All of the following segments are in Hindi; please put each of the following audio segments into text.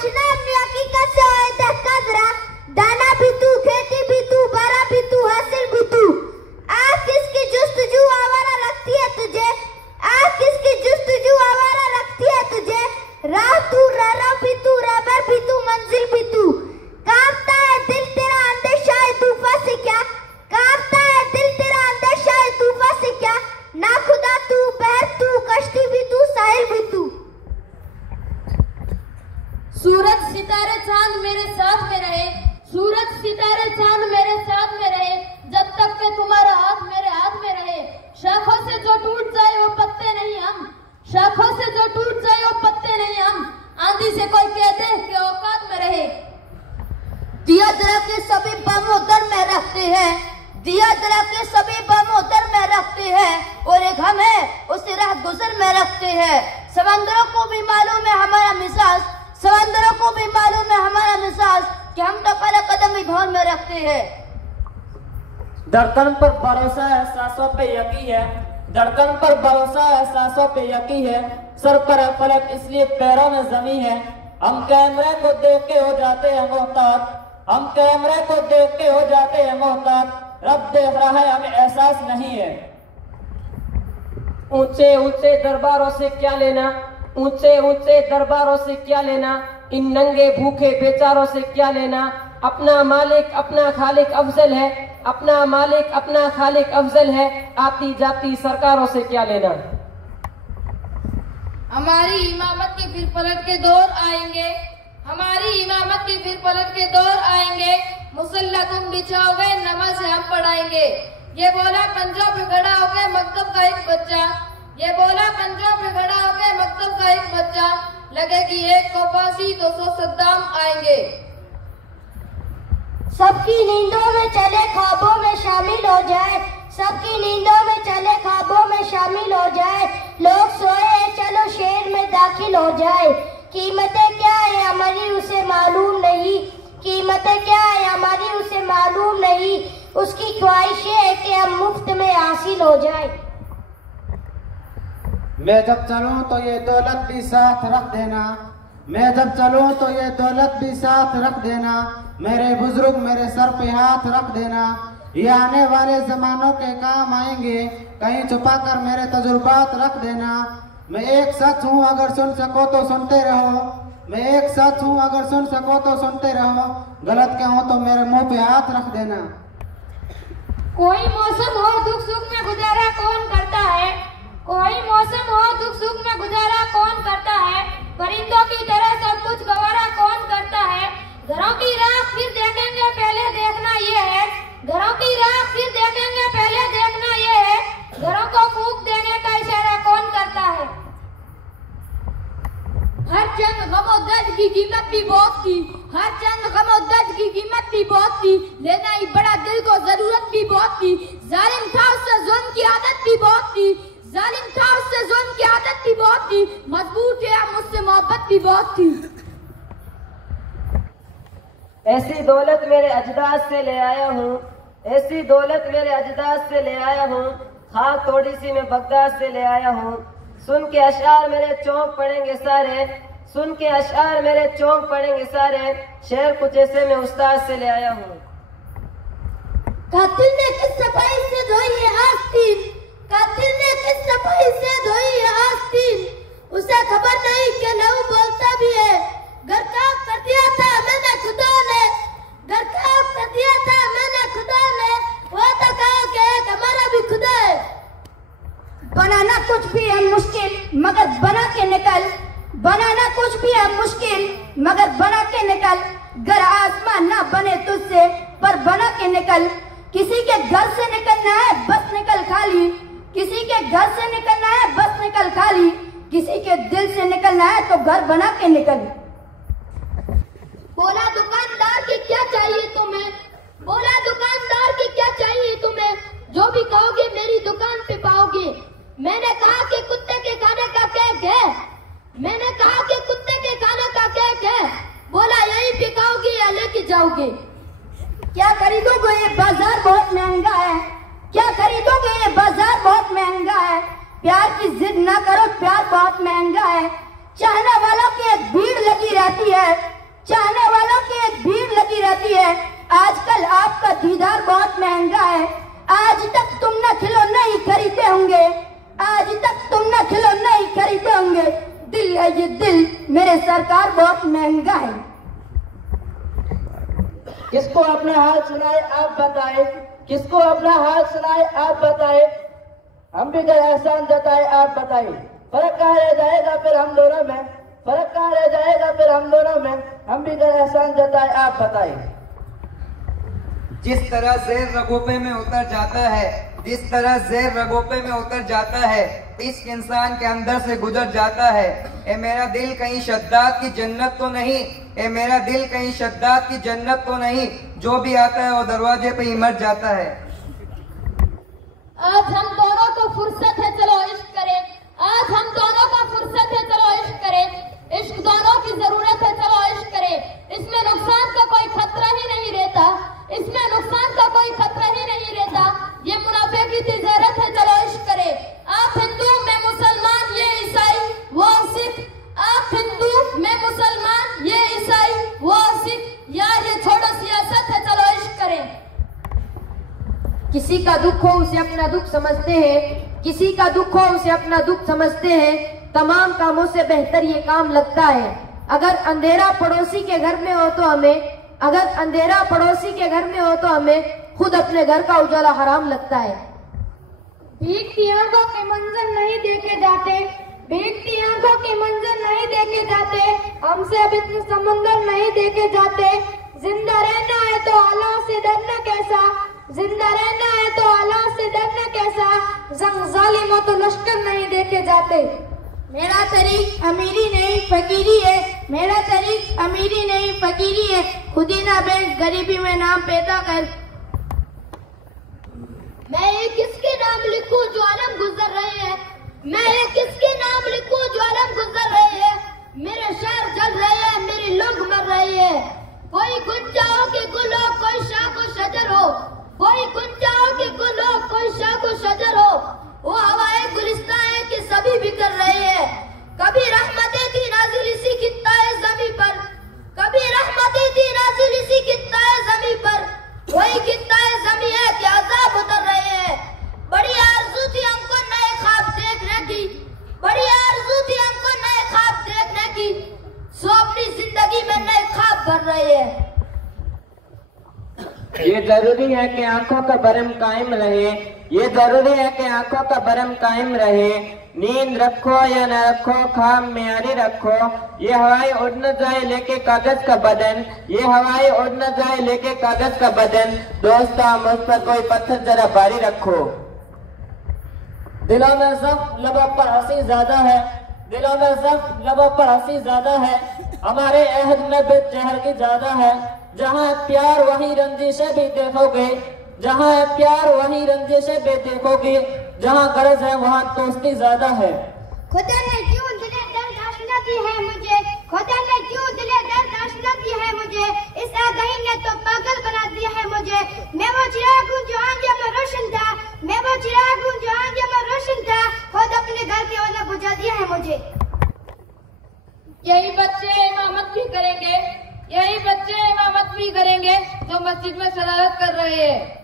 आशना अपनी हकीकत से होए देखा जरा, दाना भी तू, खेती भी तू, बारा भी तू, हासिल भी तू। आँख किसकी जुस्तजू आवारा रखती है तुझे, आँख किसकी जुस्तजू आवारा रखती है तुझे। राह तू, राह भी तू, रहबर भी तू, मंजिल भी तू। कांपता है दिल तेरा अंदेशा है तूफा से क्या, कांपता है दिल तेरा अंदेशा है तूफा से क्या। ना खुदा तू, बहर तू, कश्ती भी तू, साहिल भी तू। सूरज सितारे चांद मेरे साथ में रहे, सूरज सितारे चांद मेरे साथ में रहे, जब तक के तुम्हारा हाथ मेरे हाथ में रहे। शाखों से जो टूट जाए वो पत्ते नहीं हम, शाखों से जो टूट जाए वो पत्ते नहीं हम। आंधी से कोई कह दे कि औकात में रहे। दिया जला के सभी बम उधर में रखते हैं, दिया जला के सभी बम उधर में रखते हैं, और एक हम है उसे राह गुजर में रखते हैं। समंदरों को भी मालूम है हमारा मिजाज, समंदरों को भी मालूम है हमारा मिजाज, कि हम तो पहले कदम ही भौर में रखते हैं। धड़कन पर भरोसा है, सांसों पे यकीन है, धड़कन पर भरोसा है, सांसों पे यकीन है। सर पर है फलक इसलिए पैरों में जमीन है। हम कैमरे को देख के हो जाते हैं मोहताज, हम कैमरे को देख के हो जाते हैं मोहताज। रब देख रहा है हमें एहसास नहीं है। ऊंचे ऊंचे दरबारों से क्या लेना, ऊंचे ऊंचे दरबारों से क्या लेना, इन नंगे भूखे बेचारों से क्या लेना। अपना मालिक अपना खालिक अफजल है, अपना मालिक अपना खालिक अफजल है, आती जाती सरकारों से क्या लेना। हमारी इमामत के फिर पलट के दौर आएंगे, हमारी इमामत के फिर पलट के दौर आएंगे। मुसल्ला तुम बिछाओगे, नमाज हम पढ़ाएंगे। ये बोला पंजाब पे खड़ा हो गए मकतब का एक बच्चा, ये बोला पंजाब पे खड़ा हो गए मकतब का एक बच्चा। लगेगी एक को फांसी 200 सद्दाम आएंगे। सबकी नींदों में चले ख्वाबों में शामिल हो जाए, सबकी नींदों में चले ख्वाबों में शामिल हो जाए। लोग सोए चलो शहर में दाखिल हो जाए। कीमतें क्या है हमारी उसे मालूम नहीं, कीमतें क्या है हमारी उसे मालूम नहीं। उसकी ख्वाहिशें है कि हम मुफ्त में हासिल हो जाए। मैं जब चलूं तो ये दौलत भी साथ रख देना, मैं जब चलूं तो ये दौलत भी साथ रख देना। मेरे बुजुर्ग मेरे सर पे हाथ रख देना, ये आने वाले जमानों के काम आएंगे। कहीं छुपा कर मेरे तजुर्बात रख देना। मैं एक सच हूँ अगर सुन सको तो सुनते रहो, मैं एक सच हूँ अगर सुन सको तो सुनते रहो। गलत क्या हो तो मेरे मुंह पे हाथ रख देना। कोई मौसम हो दुख सुख में गुजारा कौन करता है, कोई मौसम हो दुख सुख में गुजारा कौन करता है। परिंदों की तरह सब कुछ गवारा कौन करता है। घरों की राह फिर देखेंगे पहले देखना ये है, घरों की राह फिर देखेंगे पहले देखना ये है। घरों को फूंक देने का इशारा कौन करता है। हर चंद गमो दर्द की कीमत भी बहुत थी, हर चंद गमो दर्द की कीमत भी बहुत थी। लेना ही बड़ा दिल को जरूरत भी बहुत थी। जालिम था उससे जुल्म की आदत भी बहुत थी, जालिम था उससे जुल्म की आदत भी बहुत थी। मजबूर थे मुझसे मोहब्बत भी बहुत थी। ऐसी दौलत मेरे अजदाद से ले आया हूँ, ऐसी दौलत मेरे अजदाद से ले आया हूँ। खाक थोड़ी सी मैं बगदाद से ले आया हूँ। सुन के अशार मेरे चौंक पड़ेंगे सारे, सुन के अशार मेरे चौंक पड़ेंगे सारे। शेर कुछ ऐसे मैं उस्ताद से ले आया हूँ। कातिल ने किस सफाई से धोई है आस्तीन, कातिल ने किस सफाई से धोई है आस्तीन। उसे खबर नहीं कि लहू बोलता भी है। घर काम कर दिया था मैंने खुदा ने, घर काम कर दिया था मैंने खुदा ने। वो तो कहा कि हमारा भी खुदा है। बनाना कुछ भी है मुश्किल मगर बना के निकल, बनाना कुछ भी है मुश्किल मगर बना के निकल। घर आसमान ना बने तुझसे पर बना के निकल। किसी के घर से निकलना है बस निकल खाली, किसी के घर से निकलना है बस निकल खाली। किसी के दिल से निकलना है तो घर बना के निकल। बोला दुकानदार की क्या चाहिए तुम्हें, बोला दुकानदार की क्या चाहिए तुम्हें। जो भी कहोगे मेरी दुकान पे पाओगे। मैंने कहा कि कुत्ते के खाने का केक है, मैंने कहा कि कुत्ते के खाने का केक है। बोला यही पे खाओगे या लेके जाओगे। क्या खरीदोगे ये बाजार बहुत महंगा है, क्या खरीदोगे ये बाजार बहुत महंगा है। प्यार की जिद ना करो प्यार बहुत महंगा है। चाहने वालों की एक भीड़ लगी रहती है, चाहने वालों की एक भीड़ लगी रहती है। आजकल आपका दीदार बहुत महंगा है। आज तक तुमने खिलौने ही खरीदे होंगे, आज तक तुमने खिलौने ही खरीदे होंगे। दिल है ये दिल मेरे सरकार बहुत महंगा है। किसको अपना हाल सुनाए आप बताए, किसको अपना हाल सुनाए आप बताए, हम भी गए एहसान जताए आप बताए। फर्क कहाँ रह जाएगा फिर हम दोनों में, फर्क कहाँ रह जाएगा फिर हम दोनों में, हम भी गए एहसान जताए आप बताए। जिस तरह ज़ेर रगोपे में उतर जाता है, जिस तरह ज़ेर रगोपे में उतर जाता है, इस इंसान के अंदर से गुजर जाता है। ए मेरा दिल कहीं शद्दाद की जन्नत तो नहीं, ए मेरा दिल कहीं शद्दाद की जन्नत तो नहीं, जो भी आता है वो दरवाजे पे ही मर जाता है। आज हम दोनों को फुर्सत है, चलो इश्क करें। आज हम दोनों को फुर्सत है, चलो इश्क करें। इश्क दोनों की जरूरत है, चलो इश्क करें। इसमें नुकसान का कोई खतरा ही नहीं रहता, इसमें नुकसान का कोई खतरा ही नहीं रहता। ये मुनाफे की तिजारत है, चलो इश्क करें। आप हिंदू मैं मुसलमान ये ईसाई वो सिख, आप हिंदू मैं मुसलमान ये ईसाई वो सिख, यार ये छोड़ो सियासत है, चलो इश्क करें। किसी का दुख हो उसे अपना दुख समझते हैं, किसी का दुख हो उसे अपना दुख समझते हैं। तमाम कामों से बेहतर ये काम लगता है। अगर अंधेरा पड़ोसी के घर में हो तो हमें, अगर अंधेरा पड़ोसी के घर में हो तो हमें खुद अपने घर का उजाला हराम लगता है। भीगती आंखों के मंजर नहीं देखे जाते, भीगती आंखों के मंजर नहीं देखे जाते, हमसे अब इतने समुंदर नहीं देखे जाते। जिंदा रहना है तो अल्लाह से डरना कैसा, जिंदा रहना है तो अल्लाह से डरना कैसा, जंग जालिमों तो लश्कर नहीं देखे जाते। मेरा तरीक अमीरी नहीं फकीरी है, मेरा तरीक अमीरी नहीं फकीरी है। खुदी ना बेच गरीबी में नाम पैदा कर। मैं ये किसके नाम लिखूं जो आलम गुजर रहे हैं, मैं ये किसके नाम लिखूं जो आलम गुजर रहे हैं। मेरे शहर जल रहे हैं, मेरे लोग मर रहे हैं। कोई गुंजाओ के गुल हो, कोई शाख शजर हो, कोई गुंजाओ के गुल हो, कोई शाख शजर हो। वो हवाएं गुलिस्तां है कि सभी बिखर रहे हैं। कभी रहमतें थी नाजिल इसी खित्ताए ज़मीं पर, कभी रहमतें थी नाजिल इसी खित्ताए ज़मीं पर। वही खित्ताए ज़मीं है कि अज़ाब उतर रहे हैं। बड़ी आरज़ू थी हमको नए ख्वाब देखने की, बड़ी आरज़ू थी हमको नए ख्वाब देखने की, सो अपनी जिंदगी में नए ख्वाब भर रहे हैं। ये जरूरी है कि आंखों का भरम कायम रहे, ये जरूरी है कि आंखों का भरम कायम रहे। नींद रखो या न रखो, खाम म्यारी रखो। ये हवाएं उड़ न जाए लेके कागज का बदन, ये हवाएं उड़ न जाए लेके कागज का बदन। दोस्तों मुझ पर कोई पत्थर जरा भारी रखो। दिलों में ज़ख्म लबों पर हंसी ज्यादा है, दिलों में ज़ख्म लबों पर हंसी ज्यादा है। हमारे अहद में बित जहर की ज्यादा है। जहाँ प्यार वही रंजिशें भी देखोगे, जहाँ प्यार वही रंजिशें भी देखोगे। जहाँ गरज है वहाँ दोस्ती ज्यादा है। खुदा ने क्यों दिले दर्द आशना दी है मुझे, खुदा ने क्यों दिले दर्द आशना दी है मुझे। इस आगाही ने तो पागल बना दिया है मुझे। मैं वो चिराग हूँ जो आंधियों में रोशन था, मैं वो चिराग हूँ जो आंधियों में रोशन था। खुद अपने घर के ओले बुझा दिया है मुझे। यही बच्चे इमामत भी करेंगे, यही बच्चे इमामत भी करेंगे जो मस्जिद में शरारत कर रहे हैं।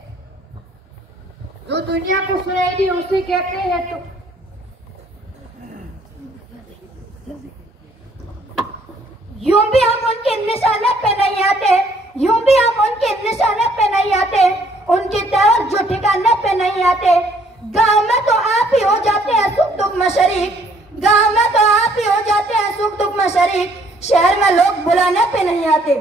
जो दुनिया को सुनाई उसे कहते हैं। तो यूं भी हम उनके निशाने पे नहीं आते, यूं भी हम उनके निशाने पे नहीं आते, उनकी तरफ जो ठिकाने पे नहीं आते। गांव में तो आप ही हो जाते हैं सुख दुख में शरीक, गांव में तो आप ही हो जाते हैं सुख दुख में शरीक। शहर में लोग बुलाने पे नहीं आते।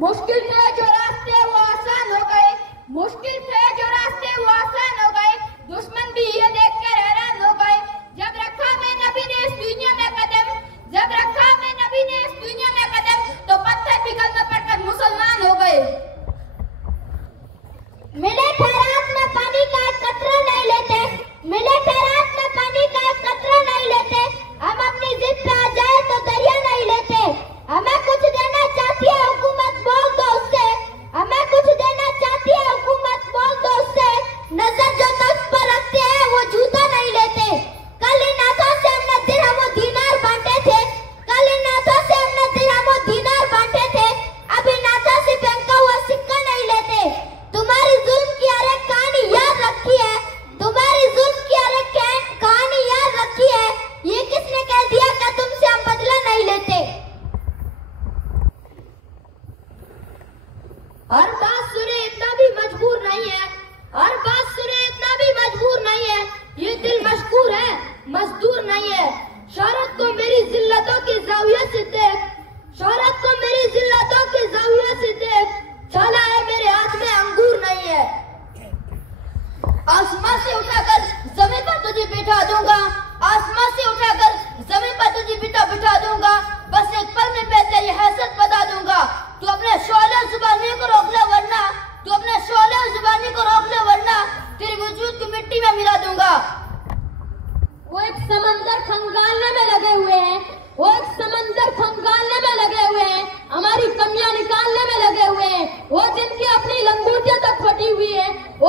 मुश्किल थे जो रास्ते वो आसान हो गए, मुश्किल थे जो रास्ते वो आसान हो गए। दुश्मन भी ये देख कर हैरान हो गए। जब रखा मैं नबी ने इस दुनिया में कदम, जब रखा मैं नबी ने इस दुनिया में कदम, तो पत्थर पिघल में पड़कर मुसलमान हो गए। मिले खैरात में पानी का एक कतरा नहीं लेते, मिले खैरात में पानी का एक कतरा नहीं लेते। हम अपनी जिद पे आ जाए तो दरिया नहीं लेते। हमें कुछ देना चाहती है हुकूमत बोल दो उससे, हमें कुछ देना चाहती है हुकूमत बोल दो उससे। नजर जो तख्त पर रखते हैं वो जूता नहीं लेते। कल इन आंखों से हमने दिरहम और दीनार बांटे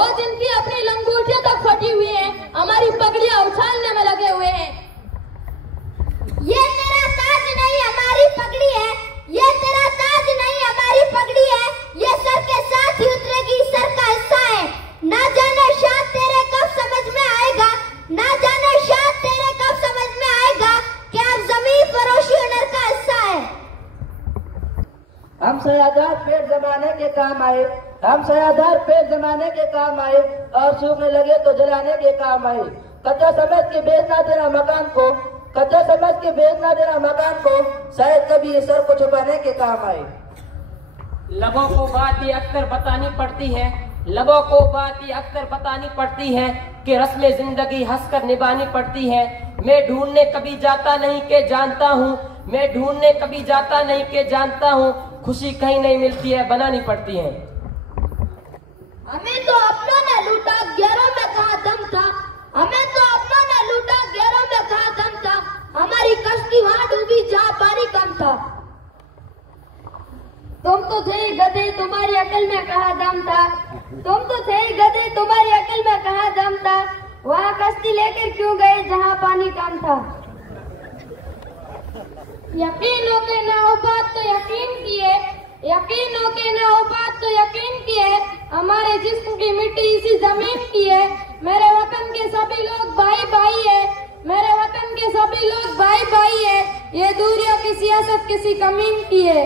वो जिनकी अपनी लंगोटियां तक फटी हुई है, हमारी पगड़ियां उछालने में लगे हुए हैं। ये तेरा ताज नहीं हमारी पगड़ी है, ये तेरा ताज नहीं हमारी पगड़ी है, ये सर के साथ ही उतरेगी, सर का हिस्सा है। ना जाने शायद तेरे कब समझ में आएगा, ना जाने शायद तेरे कब समझ में आएगा कि आप जमीन फरोशी हुनर का हिस्सा है। हम सयादार पेड़ जमाने के काम आए, हम सयादार पेड़ जमाने के काम आए, और सूखने लगे तो जलाने के काम आए। कच्चा समझ के बेचना तेरा मकान को, कच्चा समझ के बेचना तेरा मकान को, शायद कभी ये सर को छुपाने के काम आए। लोगों को बात ये अक्सर बतानी पड़ती है, लोगों को बात ये अक्सर बतानी पड़ती है कि रस्में जिंदगी हंसकर निभानी पड़ती है। मैं ढूंढने कभी जाता नहीं के जानता हूँ, मैं ढूंढने कभी जाता नहीं के जानता हूँ, खुशी कहीं नहीं मिलती है, बनानी पड़ती है। हमें तो अपनों ने लूटा, गैरों में कहाँ दम था, हमें तो अपनों ने लूटा, गैरों में कहाँ दम था, हमारी कश्ती वहाँ डूबी जहाँ पानी कम था। तुम तो थे गधे, तुम्हारी अकल में कहाँ दम था, तुम तो थे गधे, तुम्हारी अकल में कहाँ दम था, वहाँ कश्ती लेकर क्यों गए जहाँ पानी कम था। यकीन हो के ना हो बात तो यकीन किए, यकीन हो के ना हो बात तो यकीन किए, हमारे जिस्म की मिट्टी इसी जमीन की है। मेरे वतन के सभी लोग भाई भाई है, मेरे वतन के सभी लोग भाई भाई है, ये दूरियों की सियासत किसी कमीन की है।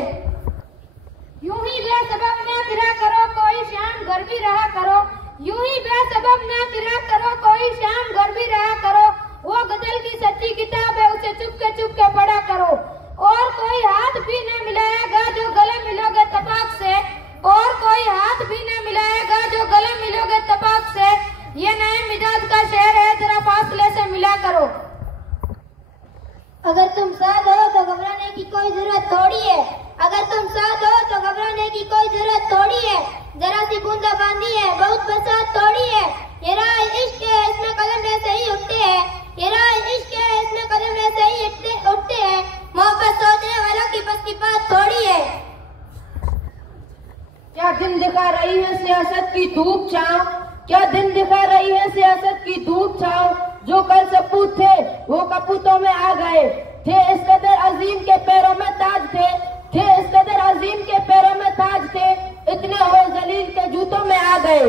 यूं ही बेसबब न फिरा करो, कोई शाम घर भी रहा करो, यूं ही बेसबब न फिरा करो, कोई शाम घर भी रहा करो। वो गजल की सच्ची किताब है, उसे चुप के पढ़ा करो, और कोई हाथ भी न मिलाएगा जो गले मिलोगे तपाक से, और कोई हाथ भी न मिलाएगा जो गले मिलोगे तपाक से। ये नए मिजाज का शहर है, जरा फासले से मिला करो। अगर तुम साथ हो तो घबराने की कोई जरूरत थोड़ी है, अगर तुम साथ हो तो घबराने की कोई जरूरत थोड़ी है। जरा सी बूंदा बांदी है, बहुत बरसात थोड़ी है। ये राह इश्क है, इसमें कदम ऐसे ही उठते हैं, ये राह इश्क है, इसमें कदम ऐसे ही उठते हैं। मोहब्बत सोचने वालों की बस की बात थोड़ी है। क्या दिन दिखा रही है सियासत की धूप छांव, क्या दिन दिखा रही है सियासत की धूप छांव। जो कल सपूत थे वो कपूतों में आ गए, थे इस कदर अजीम के पैरों में ताज थे इस कदर अजीम के पैरों में ताज थे, इतने हुए जलील के जूतों में आ गए।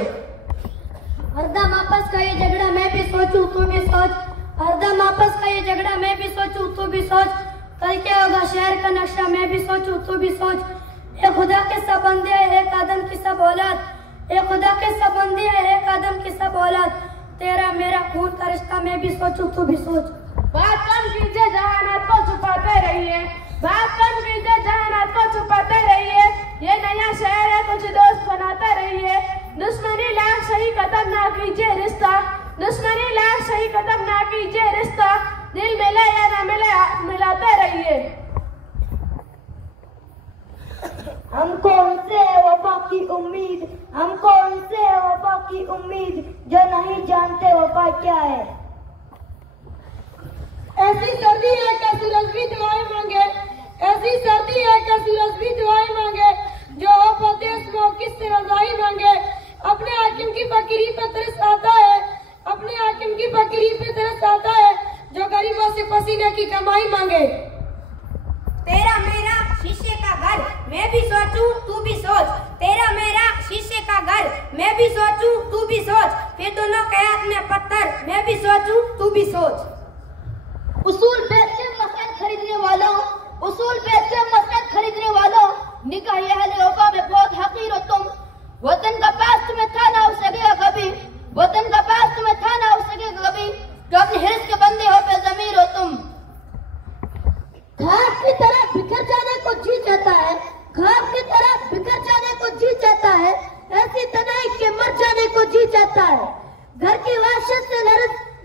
हरदम आपस का ये झगड़ा मैं भी सोचूं तू भी सोच, हरदम आपस का ये झगड़ा मैं भी सोचूं तू भी सोच। कल क्या होगा शहर का नक्शा मैं भी सोचूं तू भी सोच। ए खुदा के सब बंदे हैं, एक आदम की सब औलाद, ए खुदा के सब बंदे हैं, एक आदम की सब औलाद। तेरा मेरा खून का रिश्ता मैं भी सोचूं तू भी सोच। बात कम कीजिए, जहानात को छुपाते रहिए, बात कम कीजिए, जहानात को छुपाते रहिए। ये नया शहर है, कुछ दोस्त बनाते रहिए। दुश्मनी लाख सही कदम ना कीजिए रिश्ता, दुश्मनी लाख सही कदम ना कीजिए रिश्ता। दिल मिले या ना मिले मिलाते रहिए। हमको उनसे है वफा की उम्मीद, हमको उनसे है वफा की उम्मीद, जो नहीं जानते वफा क्या है। ऐसी सर्दी है कि सूरज भी दुआएं मांगे, ऐसी सर्दी है कि सूरज भी दुआएं मांगे, जो हो परदेश में किससे रजाई मांगे। अपने हाकिम की फकीरी पे तरस आता है, अपने हाकिम की फकीरी पे तरस आता है, जो गरीबों से पसीने की कमाई मांगे। तेरा मेरा शीशे का घर मैं भी सोचूं तू भी सोच, तेरा मेरा शीशे का घर मैं भी सोचूं तू भी सोच। फिर दोनों के हाथ में पत्थर मैं भी सोचूं तू भी सोच। उसूल बेचे मस्जिद खरीदने वालों, उसूल बेचे मस्जिद खरीदने वालों, निकाह अहले वफा में बहुत हकीर हो तुम। वतन का पास तुम्हें था ना हो सकेगा कभी, वतन का पास तुम्हें था ना हो सकेगा कभी, जो अपने हिर्स के बंदे हो पे ज़मीर हो तुम। घास की तरह बिखर जाने को जी चाहता है, घास की तरह बिखर जाने को जी चाहता है, ऐसी तनाई के मर जाने को जी चाहता है। घर की वाशत से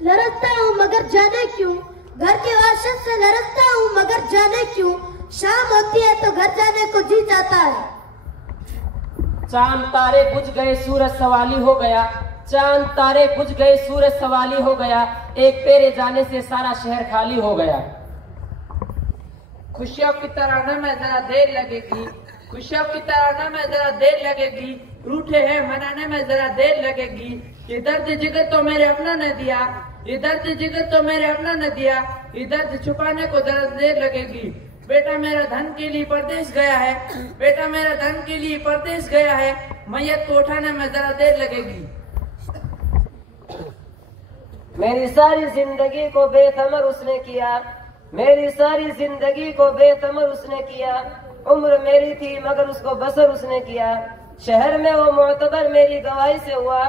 लरसता हूँ मगर जाने क्यों, घर की वाशत से लरसता हूँ मगर जाने क्यों। शाम होती है तो घर जाने को जी चाहता है। चांद तारे बुझ गए सूरज सवाली हो गया, चांद तारे बुझ गए सूरज सवाली हो गया, एक तेरे जाने से सारा शहर खाली हो गया। खुशियों की तराना में जरा देर लगेगी, खुशियों की तराना में जरा देर लगेगी, रूठे हैं मनाने में जरा देर लगेगी। ये दर्द जिगर तो मेरे अपना न दिया, ये दर्द जिगर तो मेरे अपना न दिया, ये दर्द छुपाने को जरा देर लगेगी। बेटा मेरा धन के लिए परदेश गया है, बेटा मेरा धन के लिए परदेश गया है, मैयत को उठाने में जरा देर लगेगी। मेरी सारी जिंदगी को बेथमर उसने किया, मेरी सारी जिंदगी को बेथमर उसने किया। उम्र मेरी थी मगर उसको बसर उसने किया। शहर में वो मोतबर मेरी गवाही से हुआ,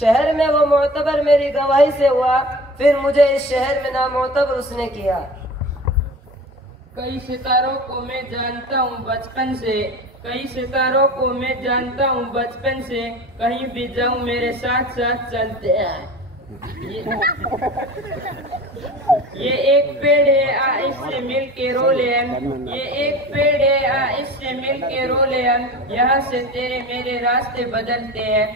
शहर में वो मोतबर मेरी गवाही से हुआ, फिर मुझे इस शहर में नामोतबर उसने किया। कई सितारों को मैं जानता हूँ बचपन से, कई सितारों को मैं जानता हूँ बचपन से, कहीं भी जाऊँ मेरे साथ साथ चलते हैं। ये एक पेड़ है आ इससे मिल के रोले हम, ये एक पेड़ है आ इससे मिल के रोले हम, यहाँ से तेरे मेरे रास्ते बदलते हैं।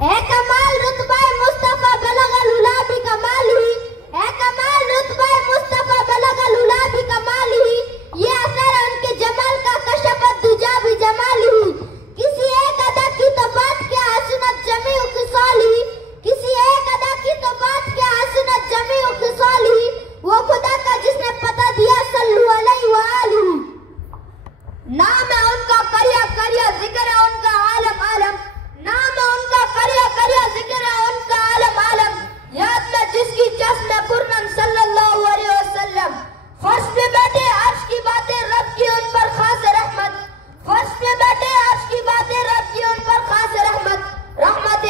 है कमाल रुतबा मुस्तफा बलगल उला भी कमाल हुई, है कमाल रुतबा मुस्तफा बलगल उला भी कमाल हुई, ये असर उनके जमाल का कशफत दुजा भी जमाल हुई। किसी एक अदा की तो बात क्या हसनत जमी खिसाल हुई, किसी एक अदा की तो बात क्या हसनत जमी खिसाल हुई, वो खुदा का जिसने पता दिया सल्लु अलैहि व आलिहि। नाम है उनका करिया करिया जिक्र है उनका आलम आलम, नाम है उनका करिया करिया जिक्र है उनका आलम आलम। याद में जिसकी चश्मे पूर्णम सल्लल्लाहु अलैहि वसल्लम, फर्श पे बैठे अर्श की बातें रब की उन पर खास रहमत, फर्श पे बैठे अर्श की बातें रब की उन पर खास रहमत, रहमत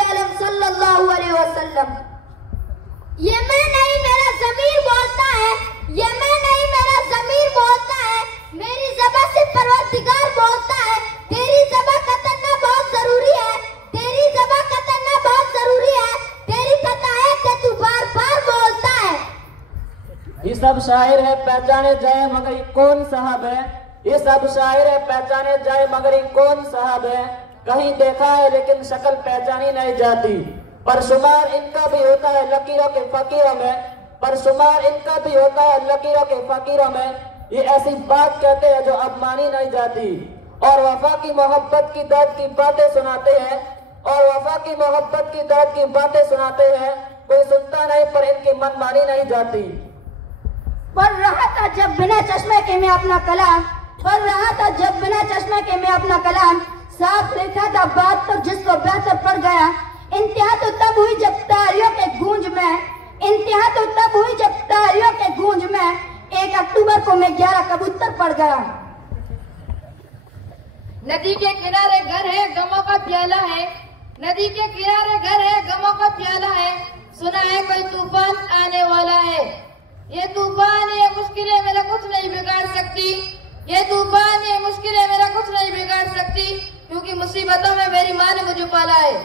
आलम सल्लल्लाहु अलैहि वसल्लम। ये मैं नहीं मेरा ज़मीर बोलता है, ये मैं नहीं मेरा ज़मीर बोलता है, मेरी ज़बान से परवरदिगार बोलता है। तेरी ज़बान का तन्ना बहुत जरूरी है, तेरी ज़बान का तन्ना बहुत जरूरी है, तेरी खता है कि तू बार बार बोलता है। ये सब शायर है पहचाने जाए मगर ये कौन साहब है, ये सब शायर है पहचाने जाए मगर ये कौन साहब है। कहीं देखा है लेकिन शक्ल पहचानी नहीं जाती, पर शुमार इनका भी होता है लकीरों के फकीरों में, पर शुमार इनका भी होता है लकीरों के फकीरों में। ये ऐसी बात कहते हैं जो अब मानी नहीं जाती, और वफा की मोहब्बत की दर्द की बातें सुनाते हैं, और वफा की मोहब्बत की दर्द की बातें सुनाते हैं। कोई सुनता नहीं पर इनकी मन मानी नहीं जाती। पढ़ रहा था जब बिना चश्मे के मैं अपना कलाम, पढ़ रहा था जब बिना चश्मे के मैं अपना कलाम, साफ लिखा था बात तो जिसको बेहतर पड़ गया। इंतहा तो तब हुई जब तारियों के गूंज में, इंतहा तो तब हुई जब तारियों के गूंज में, 1 अक्टूबर को मैं 11 कबूतर पड़ गया। नदी के किनारे घर है गमों का प्याला है, नदी के किनारे घर है गमों का प्याला है, सुना है कोई तूफान आने वाला है। ये तूफान ये मुश्किलें मेरा कुछ नहीं बिगाड़ सकती, ये तूफान ये मुश्किलें मेरा कुछ नहीं बिगाड़ सकती, क्योंकि मुसीबतों में मेरी माँ ने मुझे पाला है।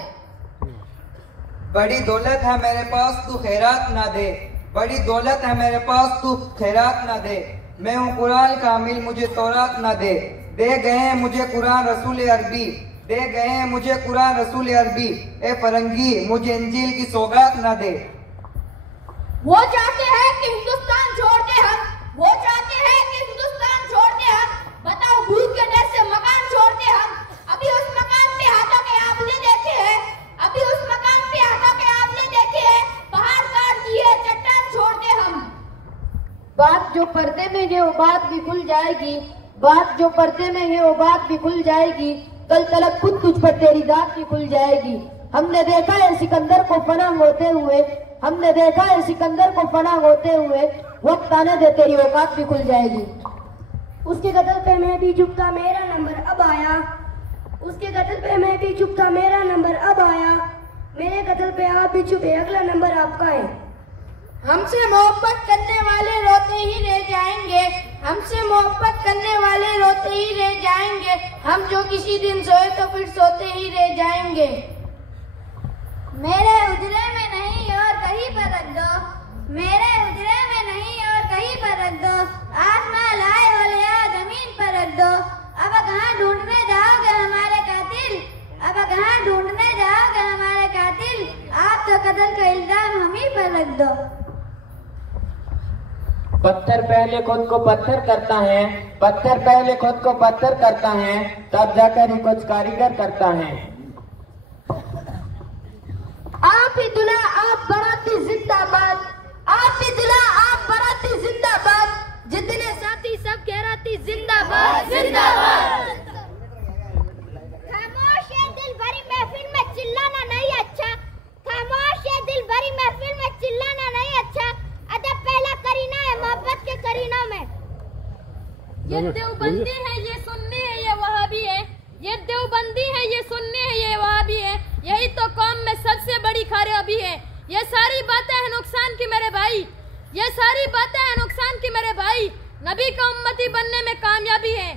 बड़ी दौलत है मेरे पास तू खैरात ना दे, बड़ी दौलत है मेरे पास तू खैरात ना दे, मैं हूँ कुरान कामिल मुझे तौरात ना दे। दे गए हैं मुझे कुरान रसूल अरबी, दे गए हैं मुझे कुरान रसूल अरबी, ए फरंगी मुझे इंजील की सौगात ना दे। वो चाहते हैं कि हिंदुस्तान छोड़ दे हम, वो चाहते हैं कि हिंदुस्तान छोड़ दे हम, बताओ भूख के डर से मकान छोड़ दे हम। अभी उस मकान पे हाथों के आपने देखे हैं, अभी उस मकान पे हाथों के आपने देखे हैं, पहाड़ काट दिए चट्टान छोड़ दे हम। बात जो पर्दे में है वो बात भी खुल जाएगी, बात जो पर्दे में है वो बात भी खुल जाएगी, कल तलक खुद तुझ पर तेरी दात भी खुल जाएगी। हमने देखा है सिकंदर को फना होते हुए, हमने देखा है सिकंदर को फना होते हुए, वक्त आने दे तेरी औकात भी खुल जाएगी। उसके गजल पे मैं भी झुकता मेरा नंबर अब आया, उसके गजल पे मैं भी झुकता मेरा नंबर अब आया, मेरे गजल पे आप भी झुके अगला नंबर आपका है। हमसे मोहब्बत करने वाले रोते ही रह जाएंगे, हमसे मोहब्बत करने वाले रोते ही रह जाएंगे, हम जो किसी दिन सोए तो फिर सोते ही रह जाएंगे। मेरे उजरे में नहीं और कहीं पर रख दो, मेरे उजरे में नहीं और कहीं पर रख दो, आसमान लाए वाले जमीन पर रख दो। अब कहाँ ढूंढने जाओगे हमारे कातिल, अब कहाँ ढूंढने जाओगे हमारे कातिल, आप तो कत्ल का इल्जाम हम ही पर रख दो। पत्थर पहले खुद को पत्थर करता है, पत्थर पहले खुद को पत्थर करता है, तब जाकर ही कुछ कारीगर करता है। आप ही दुल्हा आप बाराती जिंदाबाद, आप ही दुल्हा आप बाराती जिंदाबाद, जितने साथी सब कहराती जिंदाबाद जिंदाबाद। खामोश है दिल भरी महफिल में चिल्लाना नहीं अच्छा, खामोश है दिल भरी महफिल में चिल्लाना नहीं अच्छा, अदब पहला करीना है मोहब्बत के करीना में। ये देवबंदी है ये सुन्नी है ये वहाबी है, ये देवबंदी है ये सुन्नी है ये वहाबी है, यही तो कौम में सबसे बड़ी खराबी है। ये सारी बातें हैं नुकसान की मेरे भाई, ये सारी बातें हैं नुकसान की मेरे भाई, नबी का उम्मती बनने में कामयाबी है।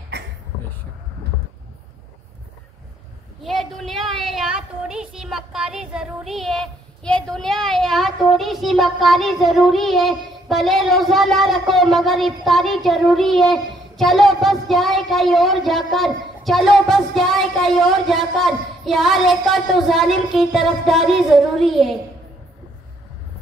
ये दुनिया है यहाँ थोड़ी सी मक्कारी जरूरी है, ये दुनिया है यहाँ थोड़ी सी मक्कारी जरूरी है, भले रोजा ना रखो मगर इफ्तारी जरूरी है। चलो बस जाए कहीं और जाकर, चलो बस जाए कहीं और जाकर, यहाँ रहकर तो जालिम की तरफदारी जरूरी है।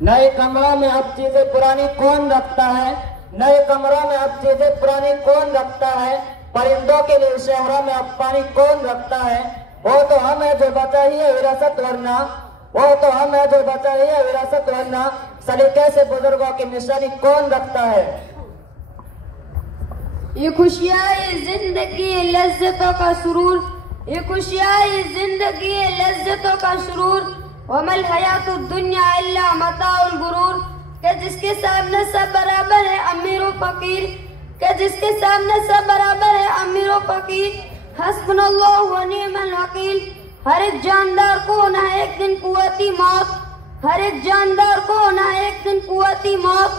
नए कमरों में अब चीजें पुरानी कौन रखता है, नए कमरों में अब चीजें पुरानी कौन रखता है, परिंदों के लिए शहरों में अब पानी कौन रखता है। वो तो हम है जो बचा ही है विरासत वरना, वो तो हम है जो बचा ही है विरासत वरना, सलीके से बुजुर्गों की निशानी कौन रखता है। ये खुशियाँ जिंदगी लज्जतों का सुरूर, ये खुशियाँ जिंदगी लज्जतों का सुरूर, वमल हयातुद दुनिया इल्ला मताउल गुरूर, के जिसके सामने सब बराबर है अमीर व फकीर, के जिसके सामने सब बराबर है अमीर व फकीर, हस्बुनल्लाहु व निअमल वकील। हर एक जानदार को होना है एक दिन कुव्वती मौत, हर एक जानदार को होना है एक दिन कुव्वती मौत,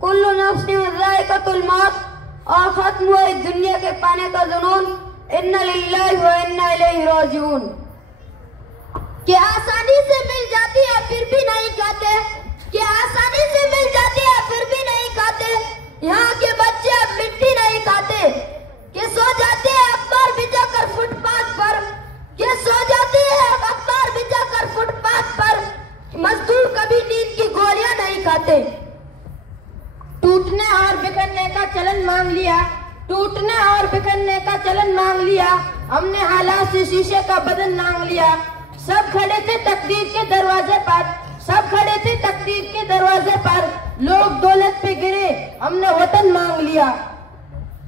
कुल्लु नफ्सिन ज़ाइक़तुल मौत, और खत्म हुआ इस दुनिया के पाने का जुनून, इन्ना लिल्लाहि व इन्ना इलैहि राजिऊन। कि आसानी से मिल जाती है फिर भी नहीं खाते, कि आसानी से मिल जाती है फिर भी नहीं खाते, यहाँ के बच्चे अब मिट्टी नहीं खाते, कि सो जाते हैं अखबार बिछाकर फुटपाथ पर, कि सो जाते हैं अखबार बिछाकर फुटपाथ पर, मजदूर कभी नींद की गोलियां नहीं खाते। टूटने और बिखरने का चलन मांग लिया, टूटने और बिखरने का चलन मांग लिया, हमने हालात से शीशे का बदन मांग लिया। सब खड़े थे तकदीर के दरवाजे पर, सब खड़े थे तकदीर के दरवाजे पर, लोग दौलत पे गिरे हमने वतन मांग लिया।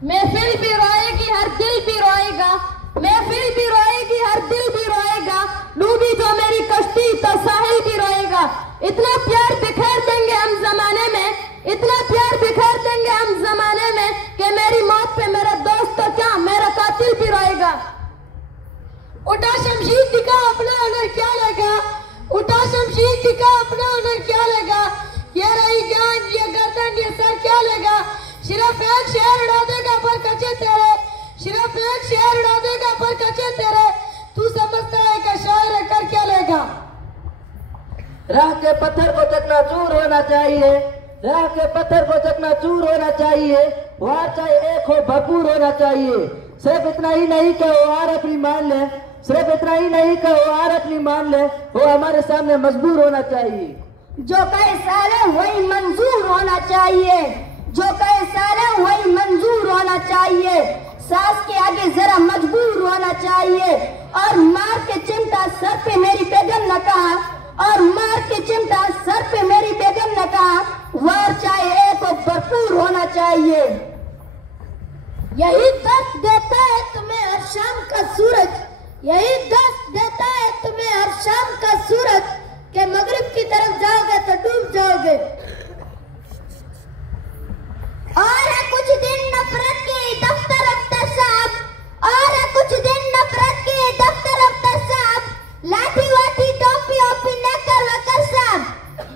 महफिल भी रोएगी हर दिल भी रोएगा, महफिल भी रोएगी हर दिल भी रोएगा, डूबी जो मेरी कश्ती तो साहिल भी रोएगा। इतना प्यार बिखेर देंगे हम जमाने में, इतना प्यार बिखेर देंगे हम जमाने में, कि मेरी मौत पे मेरा दोस्त तो क्या मेरा कातिल भी रोएगा। उठा शमशीर दिखा अपना हुनर क्या लगा, उठा शमशीर दिखा अपना हुनर क्या लगा, ये रही जान ये गर्दन ये सर क्या लगा, सिर्फ एक शेर उड़ा देगा पर कचे तेरे, सिर्फ एक शेर उड़ा देगा पर कचे तेरे, तू समझता है कि शायर कर क्या लेगा। राह के पत्थर को चकनाचूर होना चाहिए, राह के पत्थर को चकनाचूर होना चाहिए, वार चाहे एक हो भरपूर होना चाहिए। सिर्फ इतना ही नहीं कि वो वार अपनी मान ले, सिर्फ इतना ही नहीं कि वो वार अपनी मान ले, वो हमारे सामने मजबूर होना चाहिए। जो कहे सारे वही मंजूर होना चाहिए, जो कहे सारे वही मंजूर होना चाहिए, सास के आगे जरा मजबूर होना चाहिए। और मार के चिमटा सर पे मेरी बेगम न कहा, और मार के चिमटा सर पे मेरी बेगम ने कहा, वार चाहे एक और भरपूर होना चाहिए। यही दर्द देता है तुम्हें हर शाम का सूरज, यही दर्द देता है तुम्हें हर शाम का सूरज, के मगरिब की तरफ जाओगे तो डूब जाओगे। और है कुछ दिन नफरत के दफ्तर अख्तर साहब, और है कुछ दिन नफरत के दफ्तर अख्तर साहब, लाठी वाठी टोपी ओपी नेकर वकर साहब,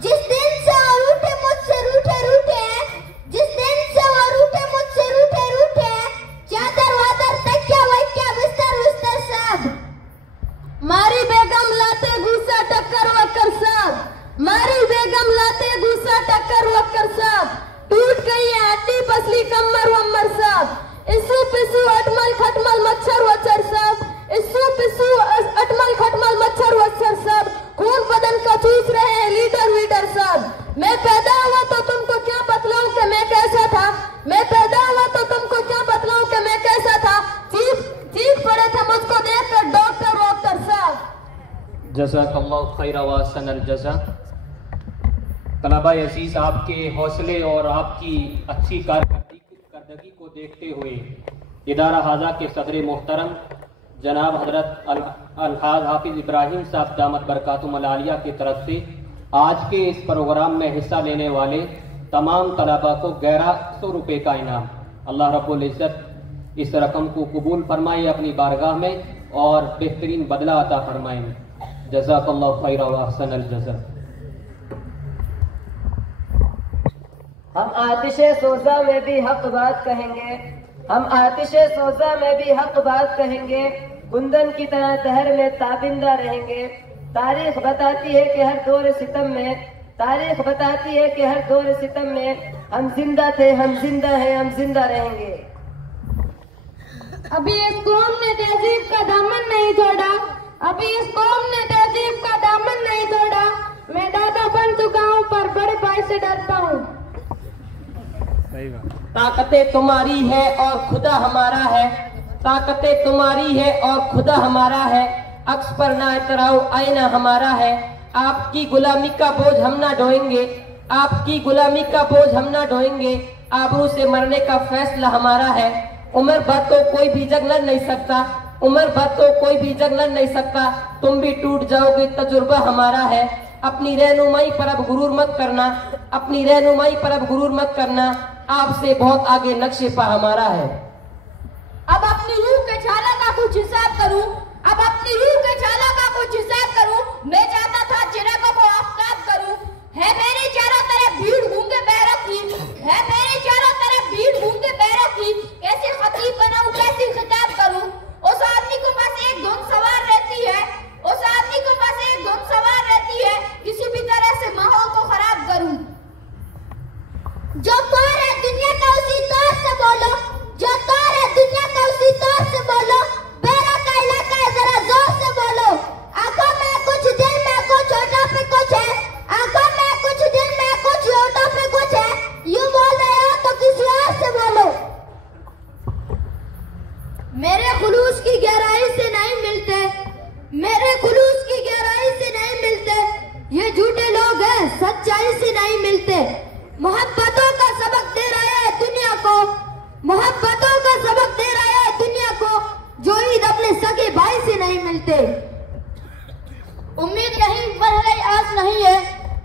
जिस दिन से वो रूठे मुझसे रूठे रूठे हैं, जिस दिन से वो रूठे मुझसे रूठे रूठे हैं, चादर वादर तकिया वकिया बिस्तर बिस्तर साहब। मारी बेगम लाते गुस्सा टक्कर वक्कर साहब, मारी बेगम लाते गुस्सा टक्कर वक्कर साहब, टूट गई है हड्डी पसली कमर वम्मर साहब, इस्सू पिस्सू अटमल खटमल मच्छर वच्छर साहब, इस्सू पिस्सू अटमल खटमल मच्छर वच्छर साहब, खून बदन का चूस रहे हैं लीडर वीडर साहब। मैं पैदा हुआ तो तुमको क्या बतलाऊं कि मैं कैसा था, जज़ाकल्लाहु खैरा व अहसनल जज़ा। तलबा अज़ीज़, आपके हौसले और आपकी अच्छी कारकर्दगी को देखते हुए इदारा हाजा के सदर मोहतरम जनाब हज़रत अलहाज हाफिज़ इब्राहिम साहब दामत बरकातुहुल आलिया की तरफ से आज के इस प्रोग्राम में हिस्सा लेने वाले तमाम तलबा को 1100 रुपये का इनाम, अल्लाह रब्बुल इज़्ज़त इस रकम को कबूल फरमाए अपनी बारगाह में और बेहतरीन बदला अता फरमाए। जज़ाकल्लाहु खैरा व अहसनल जज़ा। हम आतिशे सोजा में भी हक बात कहेंगे, हम आतिशे सोजा में भी हक बात कहेंगे, कुंदन की तरह दहर में ताबिंदा रहेंगे। तारीख बताती है कि हर दौर सितम में, तारीख बताती है कि हर दौर सितम में हम जिंदा थे, हम जिंदा हैं, हम जिंदा रहेंगे। अभी इस कौम ने तहजीब का दामन नहीं छोड़ा, अभी इस कौम ने तहजीब का दामन नहीं छोड़ा। मैं दादा बन चुका हूँ पर बड़े भाई से डरता हूँ। ताकतें तुम्हारी है और खुदा हमारा है, ताकतें तुम्हारी है और खुदा हमारा है। अक्स पर ना इतराओ आईना हमारा है। आपकी गुलामी का बोझ हम ना ढोएंगे, आपकी गुलामी का बोझ हम ना ढोएंगे। आबरू से मरने का फैसला हमारा है। उम्र भर तो कोई भी जग लड़ नहीं सकता, उम्र भर तो कोई भी जग लड़ नहीं सकता। तुम भी टूट जाओगे, तजुर्बा हमारा है। अपनी रहनुमाई पर अब गुरूर मत करना, अपनी रहनुमाई पर अब गुरूर मत करना। आपसे बहुत आगे नक्शे पा हमारा है। अब अपनी रूह के छाला का कुछ हिसाब करूं, अब अपनी रूह के छाला का कुछ हिसाब करूं। मैं चाहता था चिरागों को आफताब करूं। है मेरे चारों तरफ भीड़ गूंगे पैरों की, है मेरे चारों तरफ भीड़ गूंगे पैरों की। कैसे खतीब बनाऊं, कैसे खिताब करूं। उस आदमी के पास एक धुन सवार रहती है, उस आदमी के पास एक धुन सवार रहती है। किसी भी तरह से माहौल को खराब करूं। जो तौर है दुनिया का उसी तौर से बोलो, जो तौर है दुनिया का उसी तौर से बोलो। बेरा का इलाका है, जरा जोर से बोलो। आंखों में कुछ, दिल में कुछ, होठों पे कुछ है। आंखों में कुछ, दिल में कुछ, होठों पे कुछ है। यूं बोल रहे हो तो किसी और से बोलो। मेरे खुलूस की गहराई से नहीं मिलते, मेरे खुलूस की गहराई से नहीं मिलते। ये झूठे लोग हैं, सच्चाई से नहीं मिलते। मोहब्बतों का सबक दे रहा है दुनिया को, मोहब्बतों का सबक दे रहा है दुनिया को। जो ईद अपने सगे भाई से नहीं मिलते। उम्मीद नहीं मरहले आस नहीं है,